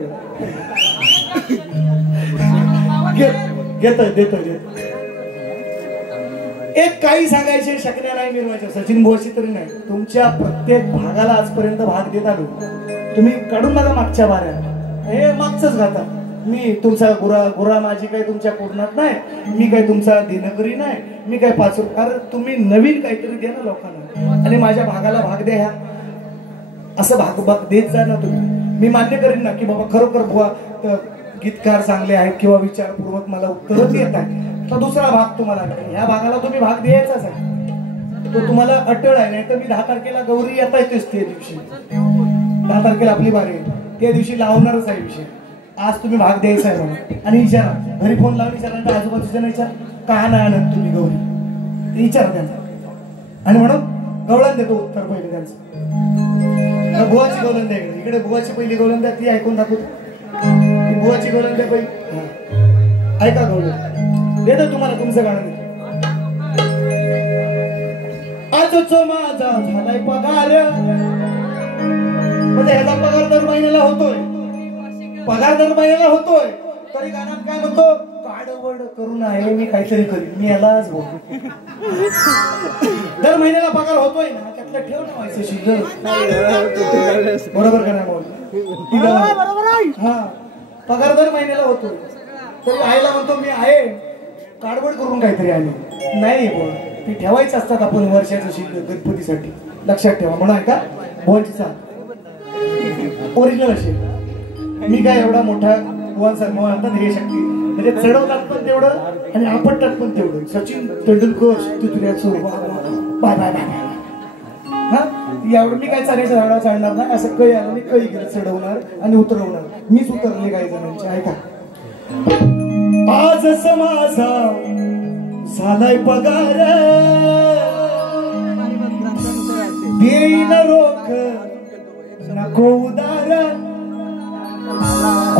देतोय. एक काही सांगायचे शकण्या नाही मिळवायचे सचिन भोशी तरी नाही. तुमच्या प्रत्येक भागाला आजपर्यंत भाग देत आलो. तुम्ही काढून बघा मागच्या बाऱ्या, हे मागचंच गाता. मी तुमचा गुरा माझी काही तुमच्या पूर्णात नाही, मी काही तुमचा दिनकरी नाही, मी काय 5 रुपये. तुम्ही नवीन काहीतरी द्या ना लोकांना आणि माझ्या भागाला भाग द्या. ह्या असं भाग देत जा ना तुम्ही. मी मान्य करीन ना की बाबा खरोखर बुवा गीतकार चांगले आहेत किंवा विचारपूर्वक मला उत्तरच येत आहे, तर दुसरा भाग तुम्हाला ह्या भागाला तुम्ही भाग द्यायचाच आहे. तो तुम्हाला अटळ आहे. नाही तर मी 10 तारखेला गौरी येता येतेच त्या दिवशी, 10 तारखेला आपली बारी त्या दिवशी लावणारच आहे विषय. आज तुम्ही भाग द्यायचा आहे म्हणून. आणि विचारा घरी फोन लावून विचारा तर आजूबाजूच्या विचार का नाही आणत तुम्ही गौरी ते विचारा त्यांचा. आणि म्हणून गवळण देतो उत्तर पहिले त्यांचं. बुवाची गवळण द्या इकडे बुवाची पहिली गवळण द्या ती ऐकून दाखवतो. बुवाची गवळण द्या पहिली ऐका गवळण देतो तुम्हाला तुमचं गाणं. आजचा माझा झालाय पगार, म्हणजे ह्याचा पगार दर महिन्याला होतोय. तरी गाण्यात काय म्हणतो, काडवड करून आहे मी काहीतरी करीन. मी यालाच बोलतो दर महिन्याला पगार होतोय ना, त्यातलं ठेव ना व्हायचं शिल्लक. बरोबर का नाही बोल? हा पगार दर महिन्याला होतोय तरी आईला म्हणतो मी आहे काडवड करून काहीतरी आले नाही बोल. ती ठेवायचं असतात आपण वर्षाचं शिल्लक गणपतीसाठी, लक्षात ठेवा. म्हणून का बोलची ओरिजिनल असेल मी काय एवढा मोठा बुवांसारखं म्हणतात हे शक्ती म्हणजे चढवतात पण तेवढं आणि आपटतात पण तेवढं. सचिन तेंडुलकर तुझ्याचं बाय बाय बाय हा एवढं मी काय चालायचं झाडावर चढणार नाही. असं काही आलं मी काही गेलं चढवणार आणि उतरवणार. मीच उतरले काही जणांचे. ऐका आज समाजा झालाय पगार देईन रोख नको उदार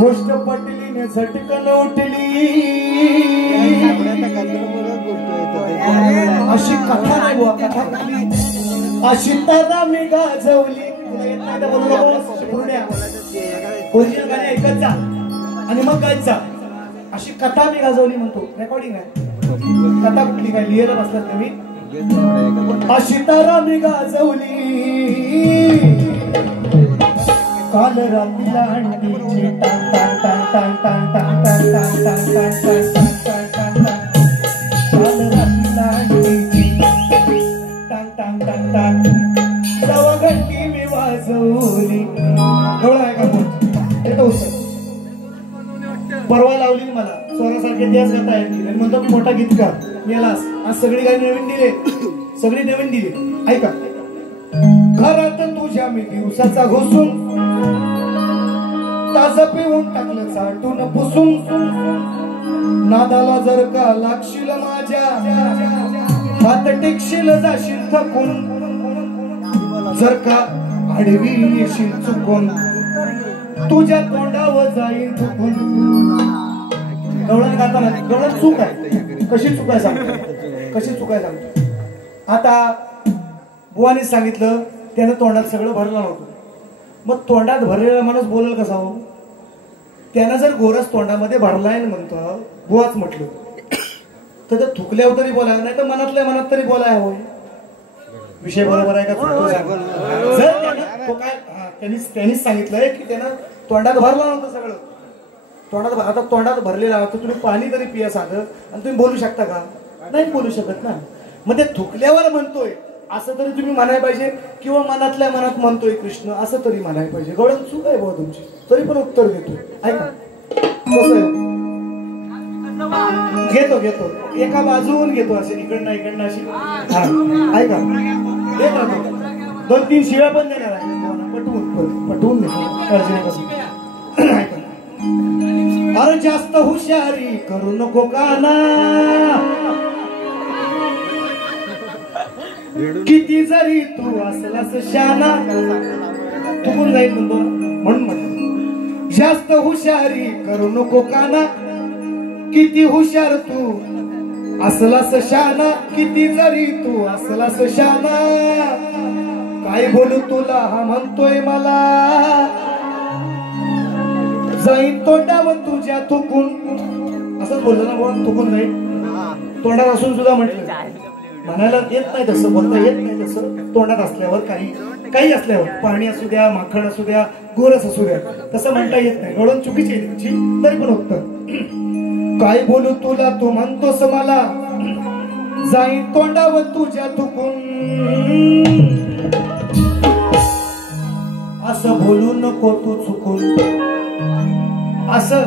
गोष्ट पटली ने झटकन उठली अशी कथा नाही बुवा. कथा कुठली अशी तारा मी गाजवली. तुला येत नाही तर बोलू नको. ओरिजिनल गाणी ऐकत जा आणि मग गायत जा. अशी कथा मी गाजवली म्हणतो. रेकॉर्डिंग आहे. कथा कुठली काय लिहायला बसलात तुम्ही. अशी तारा मी गाजवली काल रात्रीला अंडीची टांग टांग टांग टांग टांग टांग टांग टांग टांग टांग टांग टांग काल रात्रीला अंडीची टांग टांग टांग टांग जवा घंटी मी वाजवली. एवढा आहे का बोल येतो परवा लावली मला स्वरासारखे त्याच गाता येत नाही म्हणतो मोठा गीतकार मेलास. आज सगळी गाणी नवीन दिले. सगळी नवीन दिली. ऐका घरात तुझ्या मी दिवसाचा घुसून ताज पिऊन टाकलं चाटून पुसून नादाला जर का लागशील माझ्या हात टेकशील जाशील थकून जर का आडवी येशील चुकून तुझ्या तोंडावर जाईल चुकून. गवळण गाताना गवळण चूक आहे. कशी चूक आहे सांगतो. कशी चूक आहे सांगतो. आता बुवाने सांगितलं त्यानं तोंडात सगळं भरलं नव्हतं. मग तोंडात भरलेला माणूस बोलेल कसा हो. त्यानं जर गोरस तोंडामध्ये भरलाय म्हणतो बुवाच म्हटलं तर ते थुकल्यावर तरी बोलाय नाही तर मनातल्या मनात तरी बोलाय होय. विषय बरोबर आहे का. जर तो काय त्यांनीच सांगितलंय की त्यानं तोंडात भरलं नव्हतं सगळं. तोंडात आता तोंडात भरलेला तर तुम्ही पाणी तरी पिया साधं आणि तुम्ही बोलू शकता का. नाही बोलू शकत ना. मग ते थुकल्यावर म्हणतोय असं तरी तुम्ही म्हणायला पाहिजे किंवा मनातल्या मनात म्हणतोय कृष्ण असं तरी म्हणायला पाहिजे. गळण चूक आहे बाबा तुमची तरी पण उत्तर देतोय. ऐका कसं घेतो एका बाजून घेतो असे इकडनं अशी. ऐका देत राहतो. 2-3 शिव्या पण देणार आहे पटवून देतो. अरे जास्त हुशारी करू नको काना किती जरी तू असलास शाना चुकून जाईल म्हणतो म्हणून जास्त हुशारी करू नको काना किती हुशार तू असलास शाना किती जरी तू असलास शाना काय बोलू तुला हा म्हणतोय मला जाईन तोंडावर तुझ्या थुकून. असंच बोललं ना बोल थुकून जाईल. तोंडात असून सुद्धा म्हटलं म्हणायला येत नाही तसं बोलता येत नाही तसं. तोंडात असल्यावर काही असल्यावर पाणी असू द्या माखण असू द्या गोरस असू द्या तसं म्हणता येत नाही. गळून चुकीची आहे तुमची तरी पण उत्तर. काय बोलू तुला तू म्हणतोस मला जाईन तोंडावर तुझ्या थुकून असं बोलू नको तू चुकून. असं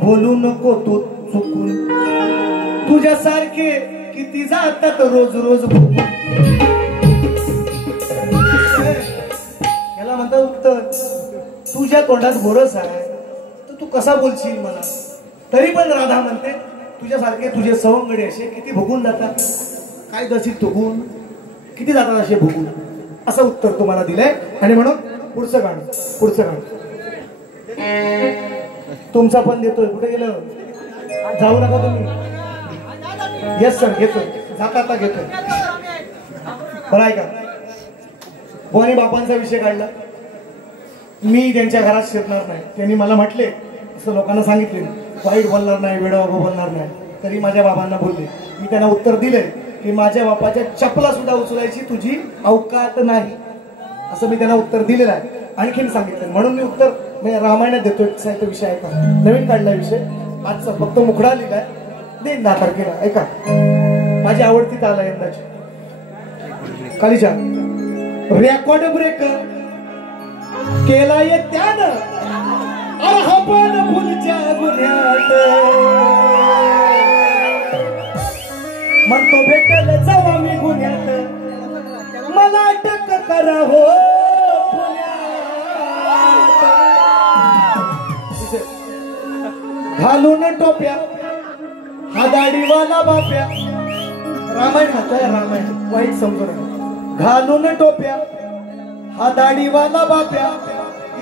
बोलू नको तू चुकून तुझ्यासारखे किती जातात रोज रोज याला म्हणतात उत्तर. तुझ्या तोंडात गोरस आहे तर तू कसा बोलशील मला. तरी पण राधा म्हणते तुझ्यासारखे तुझे सवंगडे असे किती भुगून जातात. काय दर्शित थुकून किती जातात असे भुगून. असं उत्तर तुम्हाला दिलंय. आणि म्हणून पुढचं गाणं तुमचा पण देतोय. कुठे गेलं जाऊ नका तुम्ही. येस सर घेतोय जाता घेतोय. बरं आहे का. बुवानी बापांचा विषय काढला. मी त्यांच्या घरात शिरणार नाही. त्यांनी मला म्हटले असं लोकांना सांगितले वाईट बोलणार नाही वेडा बोलणार नाही. तरी माझ्या बाबांना बोलले. मी त्यांना उत्तर दिले की माझ्या बापाच्या चपला सुद्धा उचलायची तुझी अवकात नाही असं मी त्यांना उत्तर दिलेलं आहे. आणखीन सांगितलं म्हणून मी उत्तर रामायणात देतोय. साहित्य विषय आहे का नवीन काढला विषय आजचा फक्त मुखडा लिहिलाय देईन 10 तारखेला. ऐका माझी आवडती ताल आहे यंदाची कालीच्या. रेकॉर्ड ब्रेक केलाय त्यानं अरे हा पण फुलच्या गुन्ह्यात म्हणतो भेटेल जावा मी गुन्ह्यात मला अटक करा हो घालून टोप्या हा दाढीवाला बाप्या रामायण म्हणतोय रामायण वाईट समजू नका घालून टोप्या हा दाढीवाला बाप्या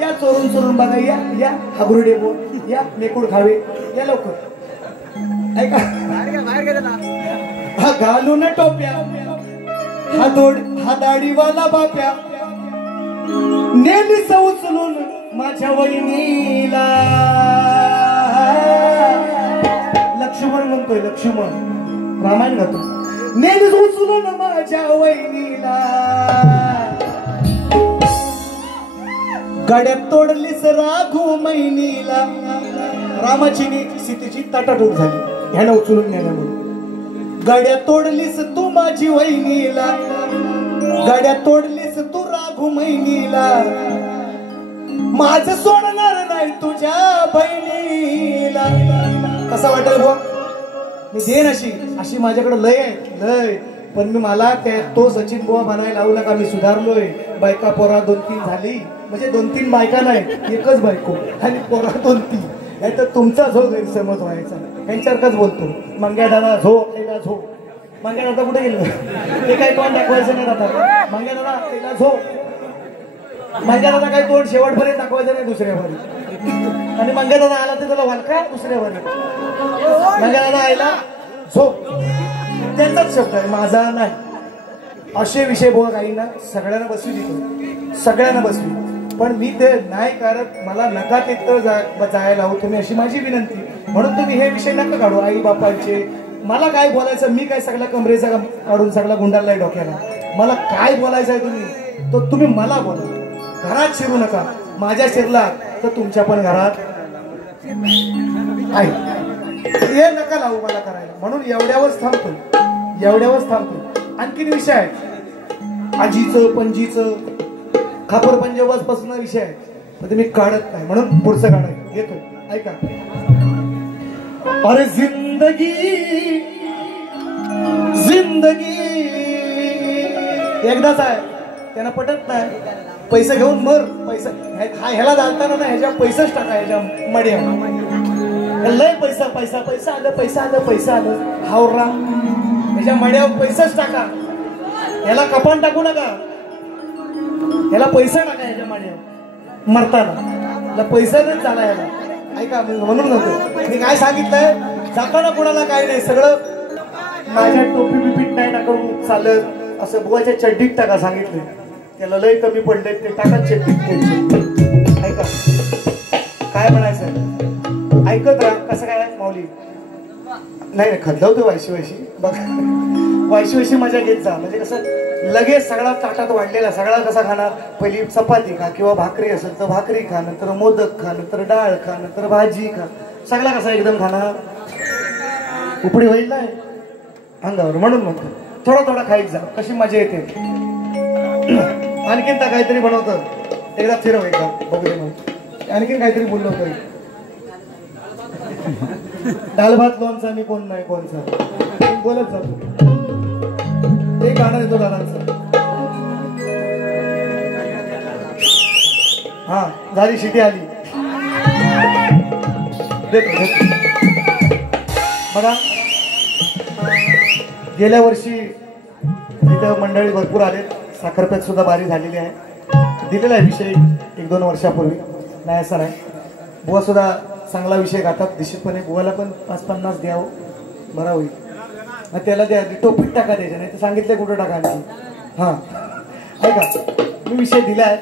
या चोरून चोरून बघा या या हाबुर्डे बोल या मेकूड खावे या लवकर ऐका हा घालून टोप्या हा दाढीवाला बाप्या नेली उचलून माझ्या वहिनीला लक्ष्मण म्हणतोय लक्ष्मण रामायण गातो नेली उचलून माझ्या वहिनीला गाड्यात तोडलीस राघू मैनीला रामाची सीतेची ताटाटूट झाली ह्याला उचलून नेल्यामुळे गाड्यात तोडलीस तू माझी वहिनीला गाड्यात तोडलीस तू राघू मैनीला माझं सोडणार नाही तुझ्या बहिणीला कसा वाटेल गो मी देन अशी अशी माझ्याकडे लय आहे लय पण मी मला तो सचिन बुवा बनायला लावला का मी सुधारलोय बायका पोरा 2-3 झाली म्हणजे 2-3 बायका नाही एकच बायको आणि पोरा 2-3 नाही तर तुमचा झो गैरसमज व्हायचा यांच्यासारखाच बोलतो मंग्या दादा झो ऐला झो मंग्या दादा कुठे गेलो ते काही तोंड दाखवायचं नाही दादा मंग्या दादा ऐला झो मंग्या दादा काही तोंड शेवटपर्यंत दाखवायचं नाही दुसऱ्यावर आणि मंग्या दादा आला ते तुला वालका दुसऱ्यावर मंग्या दादा आयला झो त्यांचाच शब्द आहे माझा नाही असे विषय बोल काही ना सगळ्यांना बसवी देतो सगळ्यांना बसवी पण मी ते नाही करत मला नका तिथं जायला हवं तुम्ही अशी माझी विनंती म्हणून तुम्ही हे विषय नका काढू आई बापांचे मला काय बोलायचं मी काय सगळ्या कमरेचा काढून सगळा गुंडाळलाय डोक्याला मला काय बोलायचं आहे तुम्ही तो तुम्ही मला बोला घरात शिरू नका माझ्या शिरला तर तुमच्या पण घरात आहे हे नका लावू मला करायला म्हणून एवढ्यावरच थांबतो आणखीन विषय आहे आजीचं पणजीचं खापर पंजाबाज पासून विषय आहे पण ते मी काढत नाही म्हणून पुढचं काढायचं येतो ऐका अरे जिंदगी एकदाच आहे त्यांना पटत नाही पैसे घेऊन मर पैसा ह्याला जाणताना ना ह्याच्या पैसाच टाका ह्याच्या मड्या लय पैसा आलं हावरा ह्याच्या मड्यावर पैसाच टाका ह्याला कपान टाकू नका ह्याला पैसा टाका ह्याच्या मड्यावर मरताना पैसा नाही झाला ह्याला ऐका म्हणून नव्हतं मी काय सांगितलंय जाताना कोणाला काय नाही सगळं माझ्या टोपी बिपीट नाही टाकून चालत असं बुवाच्या चड्डीत टाका सांगितलंय त्याला लय कमी पडले ते टाका चड्डीत ऐका काय म्हणायचं ऐकत राहा कसं काय माऊली नाही खदलवतो वायशी बघा वायशी मजा घेत जा म्हणजे कसं लगेच सगळा ताटात वाढलेला सगळा कसा खाणार पहिली चपाती खा किंवा भाकरी असेल तर भाकरी खा नंतर मोदक खा नंतर डाळ खा नंतर भाजी खा सगळा कसा एकदम खाणार उपडी होईल नाही अंगावर म्हणून म्हणतो थोडा खायच जा कशी मजा येते आणखीन तर काहीतरी बनवतं एकदा फिरव एकदा बघू दे मग आणखीन काहीतरी बोललो होतं डाळ भात लोणचा मी कोण नाही कोणचा बोलत जातो ते गाणं येतो दादांचं हा झाली शिटी आली देतो बघा गेल्या वर्षी इथं मंडळी भरपूर आले साखरपेठ सुद्धा बारी झालेली आहे दिलेला आहे विषय 1-2 वर्षापूर्वी नाही असं नाही बुवा सुद्धा चांगला विषय गातात निश्चितपणे बुवाला पण 5-50 द्यावं बरा होईल मग त्याला द्या टोपीत टाका द्यायच्या नाही तर सांगितलं कुठं टाका आणखी हां ऐका मी विषय दिलाय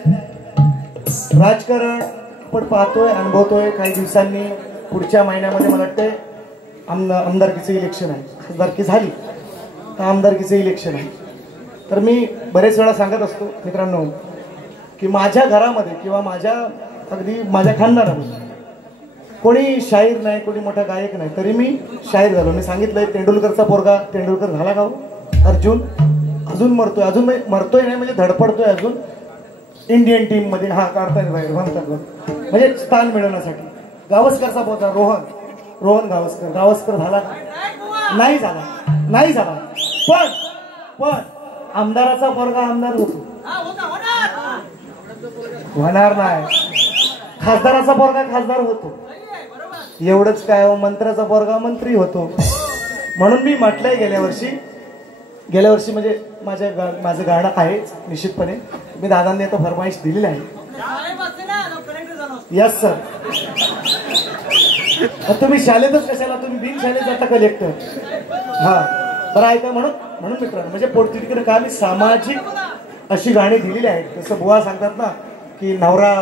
राजकारण आपण पाहतोय अनुभवतोय काही दिवसांनी पुढच्या महिन्यामध्ये मला वाटतंय आमदारकीचं इलेक्शन आहे खासदारकी झाली तर आमदारकीचं इलेक्शन आहे तर मी बरेच वेळा सांगत असतो मित्रांनो की माझ्या घरामध्ये किंवा अगदी माझ्या खानदारामध्ये कोणी शाहीर नाही कोणी मोठा गायक नाही तरी मी शाहीर झालो मी सांगितलंय तेंडुलकरचा पोरगा तेंडुलकर झाला का हो अर्जुन अजून मरतोय नाही म्हणजे धडपडतोय अजून इंडियन टीम मध्ये हा काढताय बाहेर म्हणतात म्हणजे स्थान मिळवण्यासाठी गावस्करचा पोरगा रोहन गावस्कर झाला का? नाही झाला. पण आमदाराचा पोरगा आमदार होतो. होणार नाही. खासदाराचा पोरगा खासदार होतो. एवढंच काय हो, मंत्र्याचा पोरगा मंत्री होतो. म्हणून मी म्हटलंय गेल्या वर्षी म्हणजे माझं गाणं आहेच निश्चितपणे. मी दादांनी आता फरमाईश दिलेली आहे. Yes sir. तुम्ही शाळेतच कशाला, तुम्ही बिन शाळेत जाता कलेक्टर. हा बरं ऐका. म्हणून मित्रांनो, म्हणजे पोटतिडकीनं का मी सामाजिक अशी गाणी दिलेली आहेत. जसं बुवा सांगतात ना की नवरा,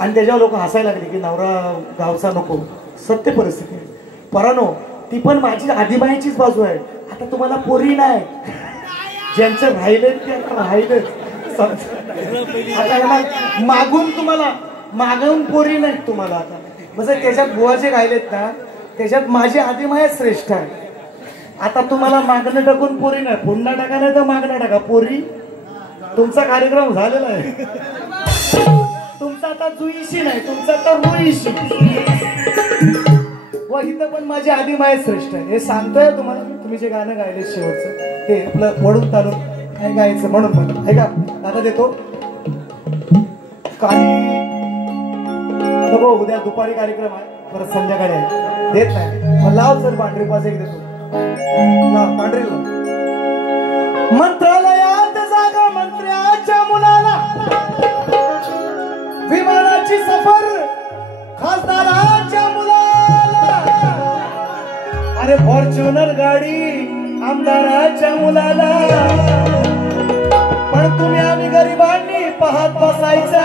आणि त्याच्यावर लोक हसायला लागले की नवरा गावचा नको. सत्य परिस्थिती आहे परानो. ती पण माझी आदिबाईचीच बाजू आहे. आता तुम्हाला पोरी नाही, ज्यांचं राहिलं ते आता राहिलंच. आता मागून पोरी नाहीत तुम्हाला. आता म्हणजे त्याच्यात बुवाचे राहिलेत ना, त्याच्यात माझी आदिमाय श्रेष्ठ आहे. आता तुम्हाला मागणं टाकून पोरी नाही, पुन्हा टाका नाही तर मागणं टाका पोरी. तुमचा कार्यक्रम झालेला आहे. तुमचा आता जुईशी नाही, तुमचा आता रुईशी. व इथं पण माझी आदिमाय श्रेष्ठ आहे. हे सांगतोय तुम्हाला. तुम्ही जे गाणं गायले शेवटचं ते आपलं वडून तालून काय गायचं म्हणून मला ऐका. आता देतो काही नको, उद्या दुपारी कार्यक्रम आहे, परत संध्याकाळी आहे. देत नाही मग लाव सर पांढरी पाच एक देतो. पांढरी मंत्रालयात जागा मंत्र्याच्या मुलाला, विमानाची सफर खासदाराच्या मुलाला, अरे फॉर्च्युनर गाडी आमदाराच्या मुलाला. पण तुम्ही आम्ही गरिबांनी पाहत बसायचं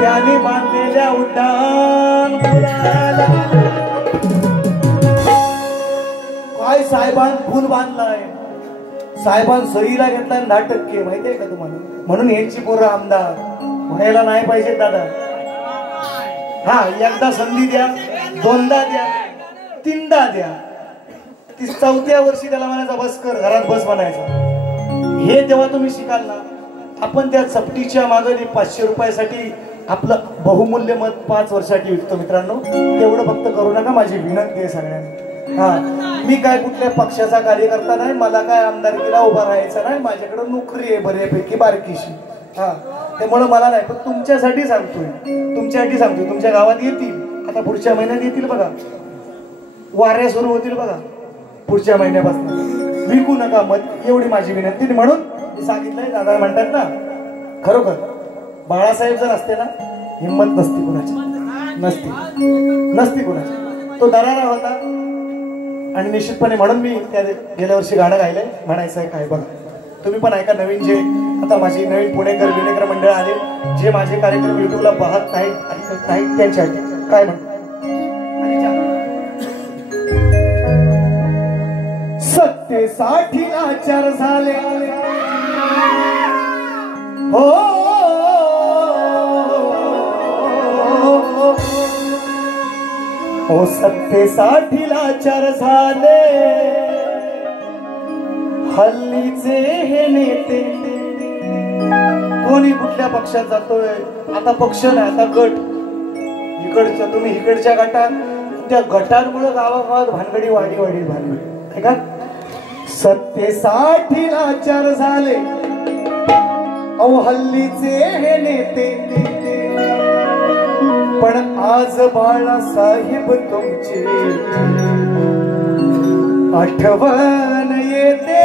त्यांनी बांधलेल्या उड्डाण मुलाला. काय साहेबान पूल बांधलाय, साहेबान सहीला घेतलाय 10% माहितीये का तुम्हाला. म्हणून यांची पोरं आमदार व्हायला नाही पाहिजे दादा. हा एकदा संधी द्या, दोनदा द्या, तीनदा द्या, ती 4थ्या वर्षी त्याला म्हणायचा बस कर, घरात बस म्हणायचा. हे जेव्हा तुम्ही शिकाल ना, आपण त्या चपटीच्या मागे 500 रुपयासाठी आपलं बहुमूल्य मत 5 वर्षासाठी विकतो. मित्रांनो तेवढं फक्त करू नका, माझी विनंती आहे सगळ्यांना. हा मी काय कुठल्या पक्षाचा कार्यकर्ता नाही, मला काय आमदारकीला उभा राहायचं नाही, माझ्याकडे नोकरी आहे बऱ्यापैकी बारकीशी. हा त्यामुळे मला नाही, पण तुमच्यासाठी सांगतोय, तुमच्या गावात येतील आता पुढच्या महिन्यात येतील बघा, वाऱ्या सुरू होतील बघा पुढच्या महिन्यापासून. विकू नका मत, एवढी माझी विनंती. म्हणून सांगितलंय दादा म्हणतात ना, खरोखर बाळासाहेब जर असते ना, हिंमत नसती कुणाची, नसती कुणाची. तो दरारा होता. आणि निश्चितपणे म्हणून मी त्या गेल्या वर्षी गाणं गायलंय. म्हणायचं आहे काय बघा, तुम्ही पण ऐका. नवीन जे आता माझी नवीन पुणेकर मंडळ आले, जे माझे कार्यक्रम युट्यूबला पाहत नाहीत, ऐकत नाहीत, त्यांच्यासाठी काय म्हणतो. सत्तेसाठी लाचार झाले हो, हो सत्तेसाठी लाचार झाले हल्लीचे हे नेते. कोणी कुठल्या पक्षात जातोय, आता पक्ष नाही, आता गट. इकडच्या तुम्ही इकडच्या गटात, त्या गटांमुळे गावागावात भानगडी वाढी भानगडी का. सत्तेसाठी लाचार झाले अहो हल्लीचे हे नेते. पण आज बाळासाहेब तुमची आठवण येते.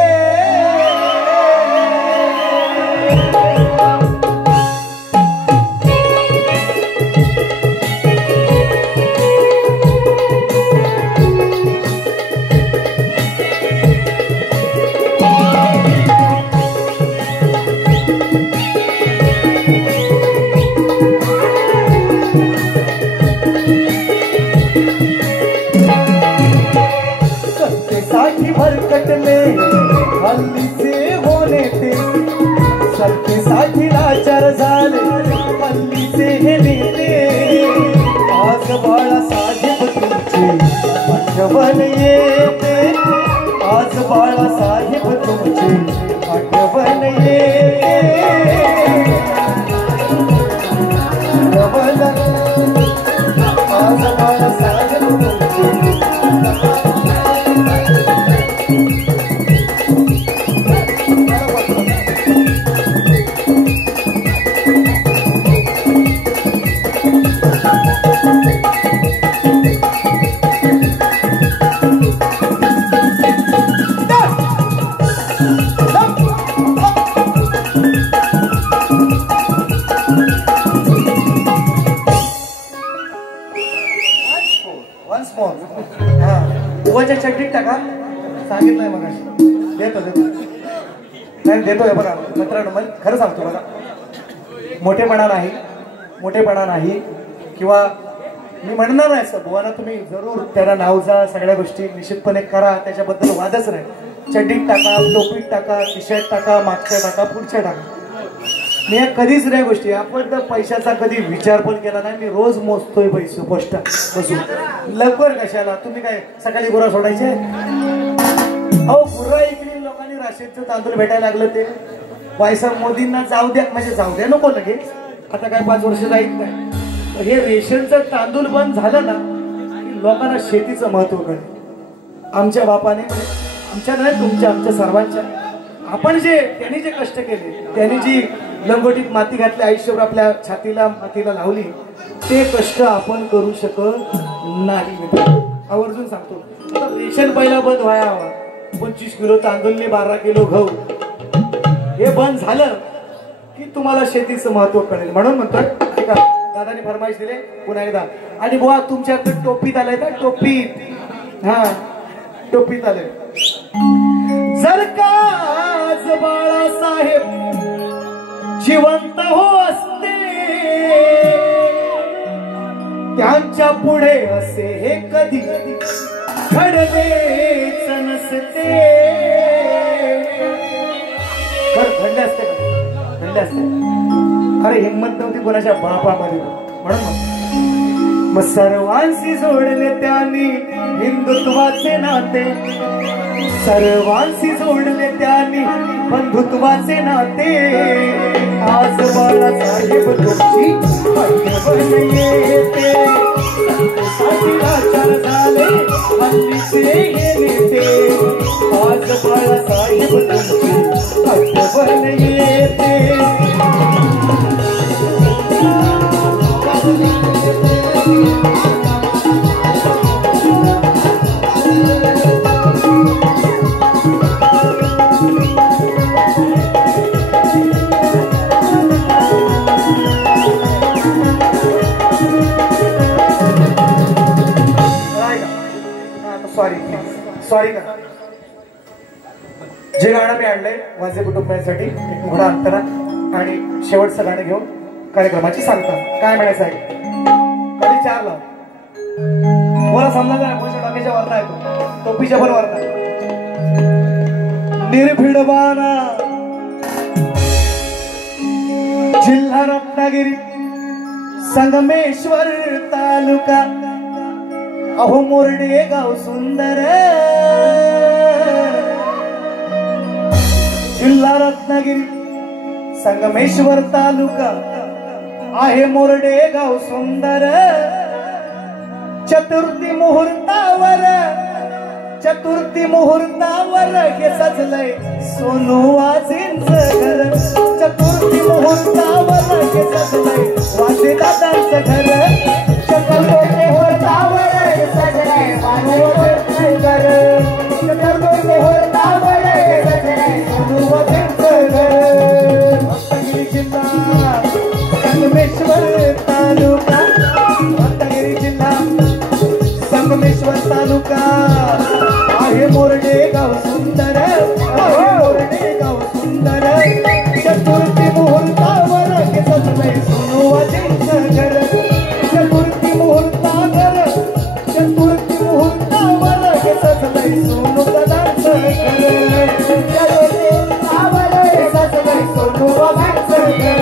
भरकटले हल्लीचे होणे ते. सत्तेसाठी लाचार झाले हल्लीचे हे नेते. आज बाळासाहेब तुमचे आठवण येते. आज बाळासाहेब तुमचे आठवण येते. वन्स मोर हा बुवाच्या चड्डीत टाका सांगितलंय मग देतो नाही देतोय बघा मित्रांनो मला खरं सांगतो बघा मोठेपणा नाही किंवा मी म्हणणार नाही सर बुवाना तुम्ही जरूर त्याला नाव जा सगळ्या गोष्टी निश्चितपणे करा त्याच्याबद्दल वादच नाही चड्डीत टाका टोपीत टाका टी शर्ट टाका मागच्या टाका पुढच्या टाका मी कधीच नाही गोष्टी आपण तर पैशाचा कधी विचार पण केला नाही मी रोज मोजतोय पैसे पोस्ट बसून लवकर कशाला तुम्ही काय सकाळी गुरा सोडायचे अहो गुरा इकडे लोकांनी राशेचं तांदूळ भेटायला लागलं ते पैसा मोदींना जाऊ द्या म्हणजे जाऊ द्या नको लगेच आता काय 5 वर्ष जाईल नाही हे रेशनचं तांदूळ बंद झालं ना लोकांना शेतीचं महत्व कळेल आमच्या बापाने आमच्या नाही तुमच्या आमच्या सर्वांच्या आपण जे त्यांनी जे कष्ट केले त्यांनी जी लंगोटीत माती घातली आयुष्यभर आपल्या छातीला मातीला लावली ते कष्ट आपण करू शकत नाही आवर्जून सांगतो रेशन पहिला बंद व्हायला हवा 25 किलो तांदूळ 12 किलो गहू हे बंद झालं की तुम्हाला शेतीचं महत्व कळेल म्हणून म्हणतोय ठीक आहे दादानी फरमाईश दिले पुन्हा एकदा आणि बुवा तुमच्या टोपीत आलंय का टोपीत हा टोपीत आलंय जर का आज बाळासाहेब जिवंत हो असते त्यांच्या पुढे असे हे कधी घडलेच नसते घडले असते का घडले असते अरे हिंमत नव्हती कोणाच्या बापामध्ये म्हणून मग सर्वांशी जोडले त्यांनी हिंदुत्वाचे नाते सर्वांशी जोडले त्यांनी बंधुत्वाचे नाते आज बाळासाहेब तुमची आठवण येते आचार झाले हल्लीचे हे नेते आज बाळासाहेब तुमची आठवण येते सॉरी का जे गाणं मी आणलंय माझे कुटुंबियांसाठी एक मोठा अंतरा आणि शेवटचं गाणं घेऊन कार्यक्रमाची सांगता काय म्हणायचं आहे कधी 4 ला मला समजा नाही टाकीच्या वरना येतो टोपीच्या पण वरना निर्भीडवाना जिल्हा रत्नागिरी संगमेश्वर तालुका अहो मोरडे गाव सुंदर जिल्हा रत्नागिरी संगमेश्वर तालुका आहे मोरडे गाव सुंदर चतुर्थी मुहूर्तावर हे सजलंय सोनू वाजेंचं घर चतुर्थी मुहूर्तावर हे सजलंय वाजे दादांचं घर चतुर्थी मुहूर्तावर हे सजलंय वाजे घर चतुर्थी मुहूर्तावर हे सजलंय सोनू वाजेंचं घर रत्नागिरी जिल्हा संगमेश्वर तालुका रत्नागिरी जिल्हा संगमेश्वर तालुका आहे मोरडे गाव सुंदर आहे मोरडे गाव सुंदर चतुर्थी मुहूर्तावर हे सजलंय सोनू वाजेंचं घर चतुर्थी मुहूर्तावर हे सजलंय सोनू दादांचं घर हे सजलंय सोनू बाबांचं घर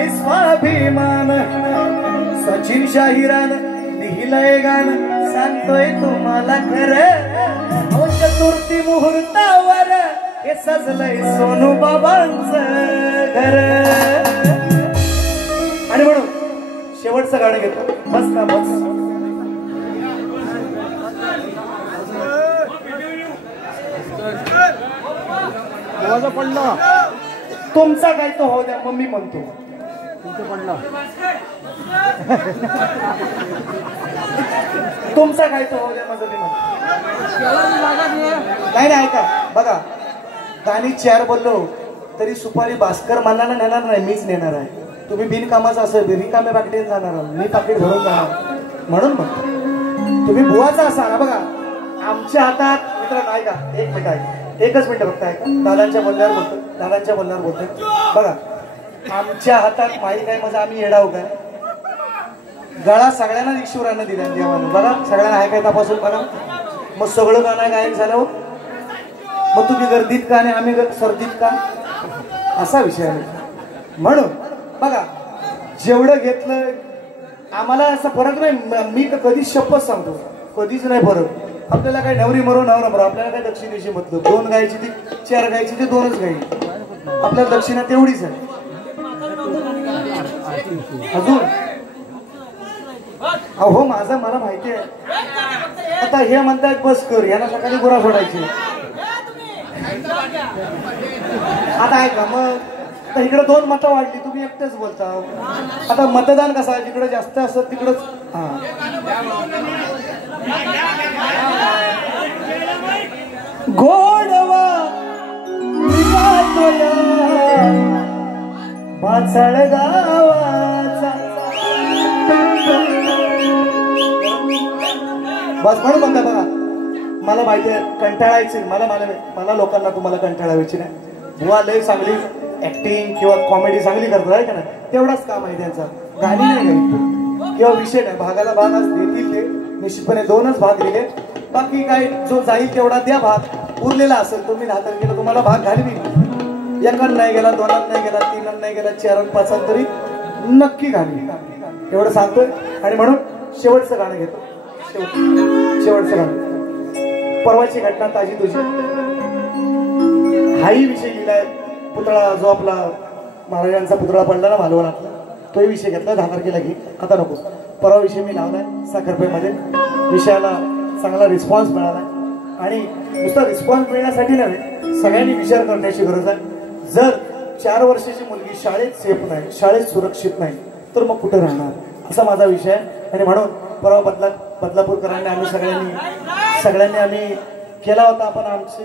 साजलाय स्वाभिमान सचिन शाहिरानं लिहिलंय गाणं सांगतोय तुम्हाला खरं चतुर्थी मुहूर्तावर हे सजलंय सोनू बाबांचं घर आणि म्हणून शेवटचं गाणं घेतो बस ना बस पडला तुमचा काय तो हो द्या मम्मी म्हणतो तुमचा काय तो हो द्या माझं मी म्हणतो नाही ऐका बघा गाणी 4 बोललो तरी सुपारी भास्कर मनाला नेणार नाही मीच नेणार आहे तुम्ही बिनकामाचं असं रिकामे पाकिटीने जाणार मी पाकिट भरून जाणार म्हणून म्हणतो तुम्ही बुवाचा असा ना बघा आमच्या हातात मित्रांनो ऐका 1 मिनिट आहे एकच मिनिट बघता ऐका दादांच्या बोलण्यावर बोलतो बघा आमच्या हातात माहीत आहे म्हणजे आम्ही येडाव काय गळा सगळ्यांना ईश्वरानं दिला देवानं बघा सगळ्यांना ऐकाय तपासून बघा मग सगळं गाणं गायक झालं मग तुम्ही गर्दीत का आणि आम्ही सर्दीत का असा विषय आहे म्हणून बघा जेवढं घेतलं आम्हाला असा फरक नाही मी तर कधीच शपथ सांगतो कधीच नाही फरक आपल्याला काय नवरी मरो नवरा मरो आपल्याला काय दक्षिणेशी मतलब 2 गायची ती 4 गायची ते 2च गायची आपल्याला दक्षिणा तेवढीच आहे अजून अहो माझं मला माहिती आहे आता हे म्हणतात बस कर यांना सकाळी गुरा सोडायची आता ऐका मग आता इकडे 2 मतं वाढली तुम्ही एकटेच बोलता आता मतदान कसं आहे जिकडे जास्त असत तिकडच गोडवा पाचळ गावाचा बस म्हणून म्हणता बघा मला माहिती आहे कंटाळायची मला लोकांना तुम्हाला कंटाळायची नाही बुवा लय चांगली ऍक्टिंग किंवा कॉमेडी चांगली करतो आहे का नाही तेवढाच काम आहे त्यांचा गाणी नाही गायची किंवा विषय नाही भागाला भाग देतील ते निश्चितपणे 2च भाग दिले बाकी काय जो जाईल तेवढा द्या भाग उरलेला असेल तुम्ही 10 तारखेला तुम्हाला भाग घालवी एकात नाही गेला 2आत नाही गेला 3आत नाही गेला 4आत 5आत तरी नक्की घालवी एवढं सांगतोय आणि म्हणून शेवटचं गाणं घेतो शेवटचं गाणं परवाची घटना ताजी तुझी हाही विषय लिहिलाय पुतळा जो आपला महाराजांचा पुतळा पडला ना मालवणातला तोही विषय घेतला 10 तारखेला घे आता नको परवा विषय मी लावलाय साखरपेमध्ये विषयाला चांगला रिस्पॉन्स मिळाला आणि नुसता रिस्पॉन्स मिळण्यासाठी नव्हे सगळ्यांनी विचार करण्याची गरज आहे जर 4 वर्षाची मुलगी शाळेत सेफ नाही शाळेत सुरक्षित नाही तर मग कुठे राहणार असा माझा विषय आहे आणि म्हणून परवा बदलापूरकरांनी आम्ही सगळ्यांनी आम्ही केला होता आपण आमची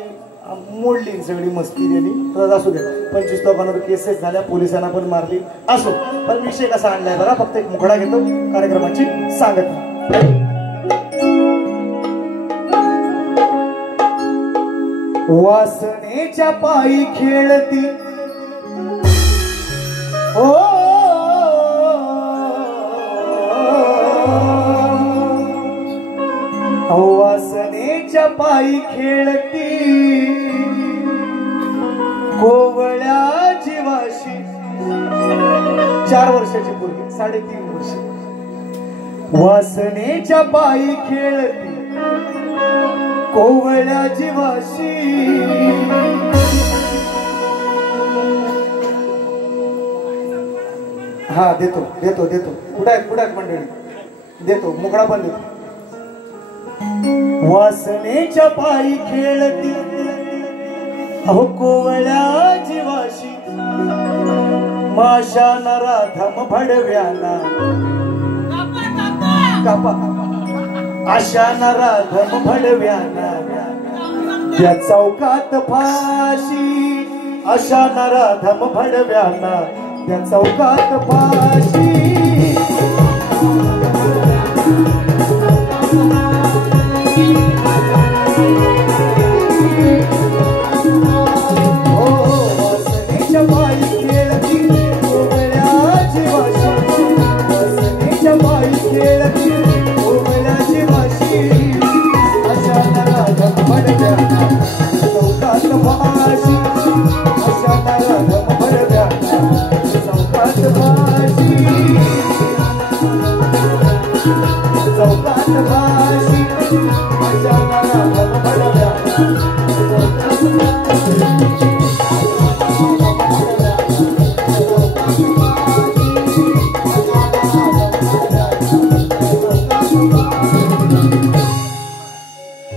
मोडली सगळी मस्ती दिली तर असू दे 25 लोकांवर केसेस झाल्या पोलिसांना पण मारली असो पण विषय कसा आणलाय बघा फक्त एक मुखडा घेतो कार्यक्रमाची सांगता वासनेच्या पायी खेळती ओ वासनेच्या पायी खेळती कोवळ्या जीवाशी 4 वर्षाची मुलगी 3.5 वर्ष वासनेच्या पायी खेळती कोवळ्या जीवाशी हा देतो कुठे आहेत मंडळी देतो मुकडा पण देतो वासनेच्या पायी खेळती अहो कोवळ्या जीवाशी माशा नराधम भडव्याना कापा आशा नराधम भडव्याना त्या चौकात फाशी अशा नराधम भडव्याना त्या चौकात फाशी चौकात चौकात भाशी माझ्या नाना भडव्या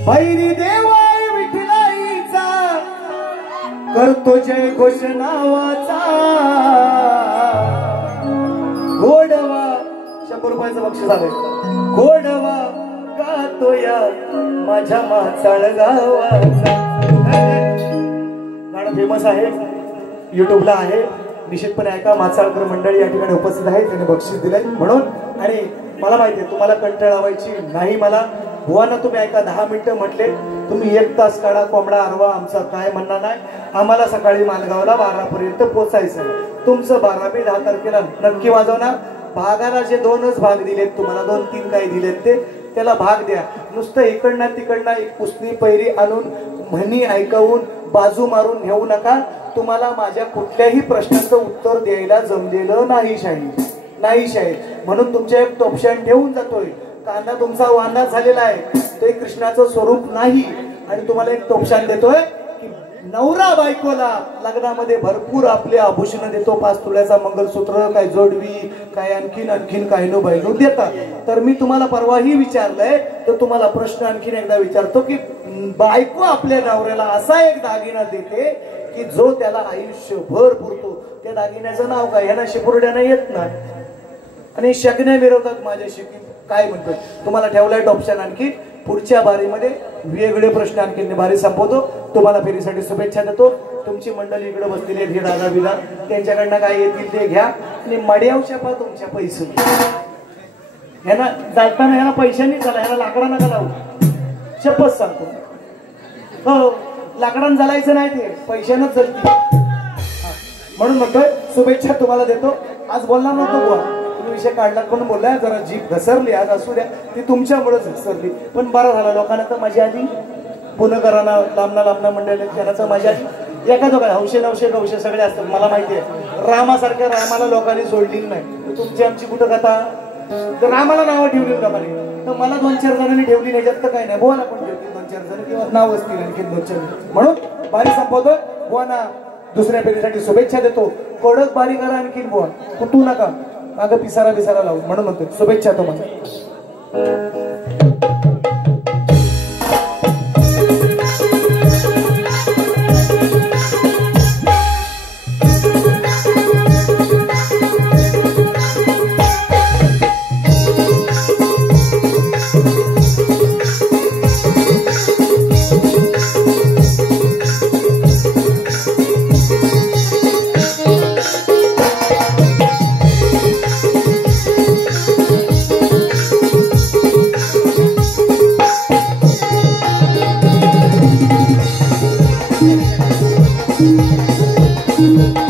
भैरी देवाई विठलाईचा करतो जय घोष नावाचा गोडवा 100 रुपयाचं बक्षीस आलंय गोडवा गातो या माझ्या माचाळ गावाचा गाणं फेमस आहे युट्यूबला आहे निश्चितपणे ऐका माचाळकर मंडळी या ठिकाणी उपस्थित आहे त्यांनी बक्षीस दिलंय म्हणून आणि मला माहिती आहे तुम्हाला कंटाळावायची नाही मला बुवांना तुम्ही ऐका 10 मिनिटं म्हटले तुम्ही 1 तास काढा कोंबडा आरवा आमचा काय म्हणणं नाही आम्हाला सकाळी मालगावला 12 पर्यंत पोहोचायचं तुमचं 12 मे 10 तारखेला नक्की वाजवणार भागाला जे 2च भाग दिलेत तुम्हाला 2-3 काही दिलेत ते त्याला भाग द्या नुसतं इकडनं तिकडनं एक पुसणी पैरी आणून म्हणी ऐकवून बाजू मारून घेऊ नका तुम्हाला माझ्या कुठल्याही प्रश्नाचं उत्तर द्यायला जमलेलं नाही शाहीर म्हणून तुमच्या एक टोपशान ठेवून जातोय कांदा तुमचा वांदा झालेला आहे ते कृष्णाचं स्वरूप नाही आणि तुम्हाला एक टोपशान देतोय की नवरा बायकोला लग्नामध्ये भरपूर आपले आभूषण देतो 5 तोळ्याचा मंगलसूत्र काय जोडवी काय आणखीन काही नो बायको देतात तर मी तुम्हाला परवाही विचारलंय तर तुम्हाला प्रश्न आणखीन एकदा विचारतो की बायको आपल्या नवऱ्याला असा एक दागिना देते की जो त्याला आयुष्यभर पुरतो त्या दागिन्याचं नाव काय ह्याला शिपुरड्यानं येत नाही आणि शगण्या मिरवतात माझ्याशी काय म्हणतो तुम्हाला ठेवलाय ऑप्शन आणखी पुढच्या बारीमध्ये वेगळे प्रश्न आणखी बारी संपवतो तुम्हाला फेरीसाठी शुभेच्छा देतो तुमची मंडळी इकडे बसलेली आहेत हे दादा बिदा त्यांच्याकडनं काय येतील ते घ्या आणि मड्यावच्या पा तुमच्या पैसे ह्याला जाताना ह्याला पैशांनी झाला ह्याला लाकडा नका लावू शपथ सांगतो हो लाकडानं चालायचं नाही ते पैशानंच जलती म्हणून म्हणतोय शुभेच्छा तुम्हाला देतो आज बोलणार नव्हतो बुवा विषय काढला पण बोलला जरा जीभ घसरली आज असू द्या ती तुमच्यामुळेच घसरली पण बरं झालं लोकांना तर मजा आली पुणेकरांना लांबना मंडळी त्यांना मजा आली एका दोघा हौशे सगळे असतात मला माहिती आहे रामासारख्या रामाला लोकांनी सोडली नाही तुमची आमची कुठं कथा तर रामाला नावं ठेवली लोकांनी तर मला 2-4 जणांनी ठेवली नाही जास्त काही नाही बोला पण ठेवतील 2-4 जण किंवा नाव असतील आणखी 2-4 म्हणून बारी संपवतोय बुवाना दुसऱ्या पिढीसाठी शुभेच्छा देतो कडक बारी करा आणखीन बुवा कुठू नका मागं पिसारा लावून म्हणून म्हणतो शुभेच्छा तुम्हाला Thank you.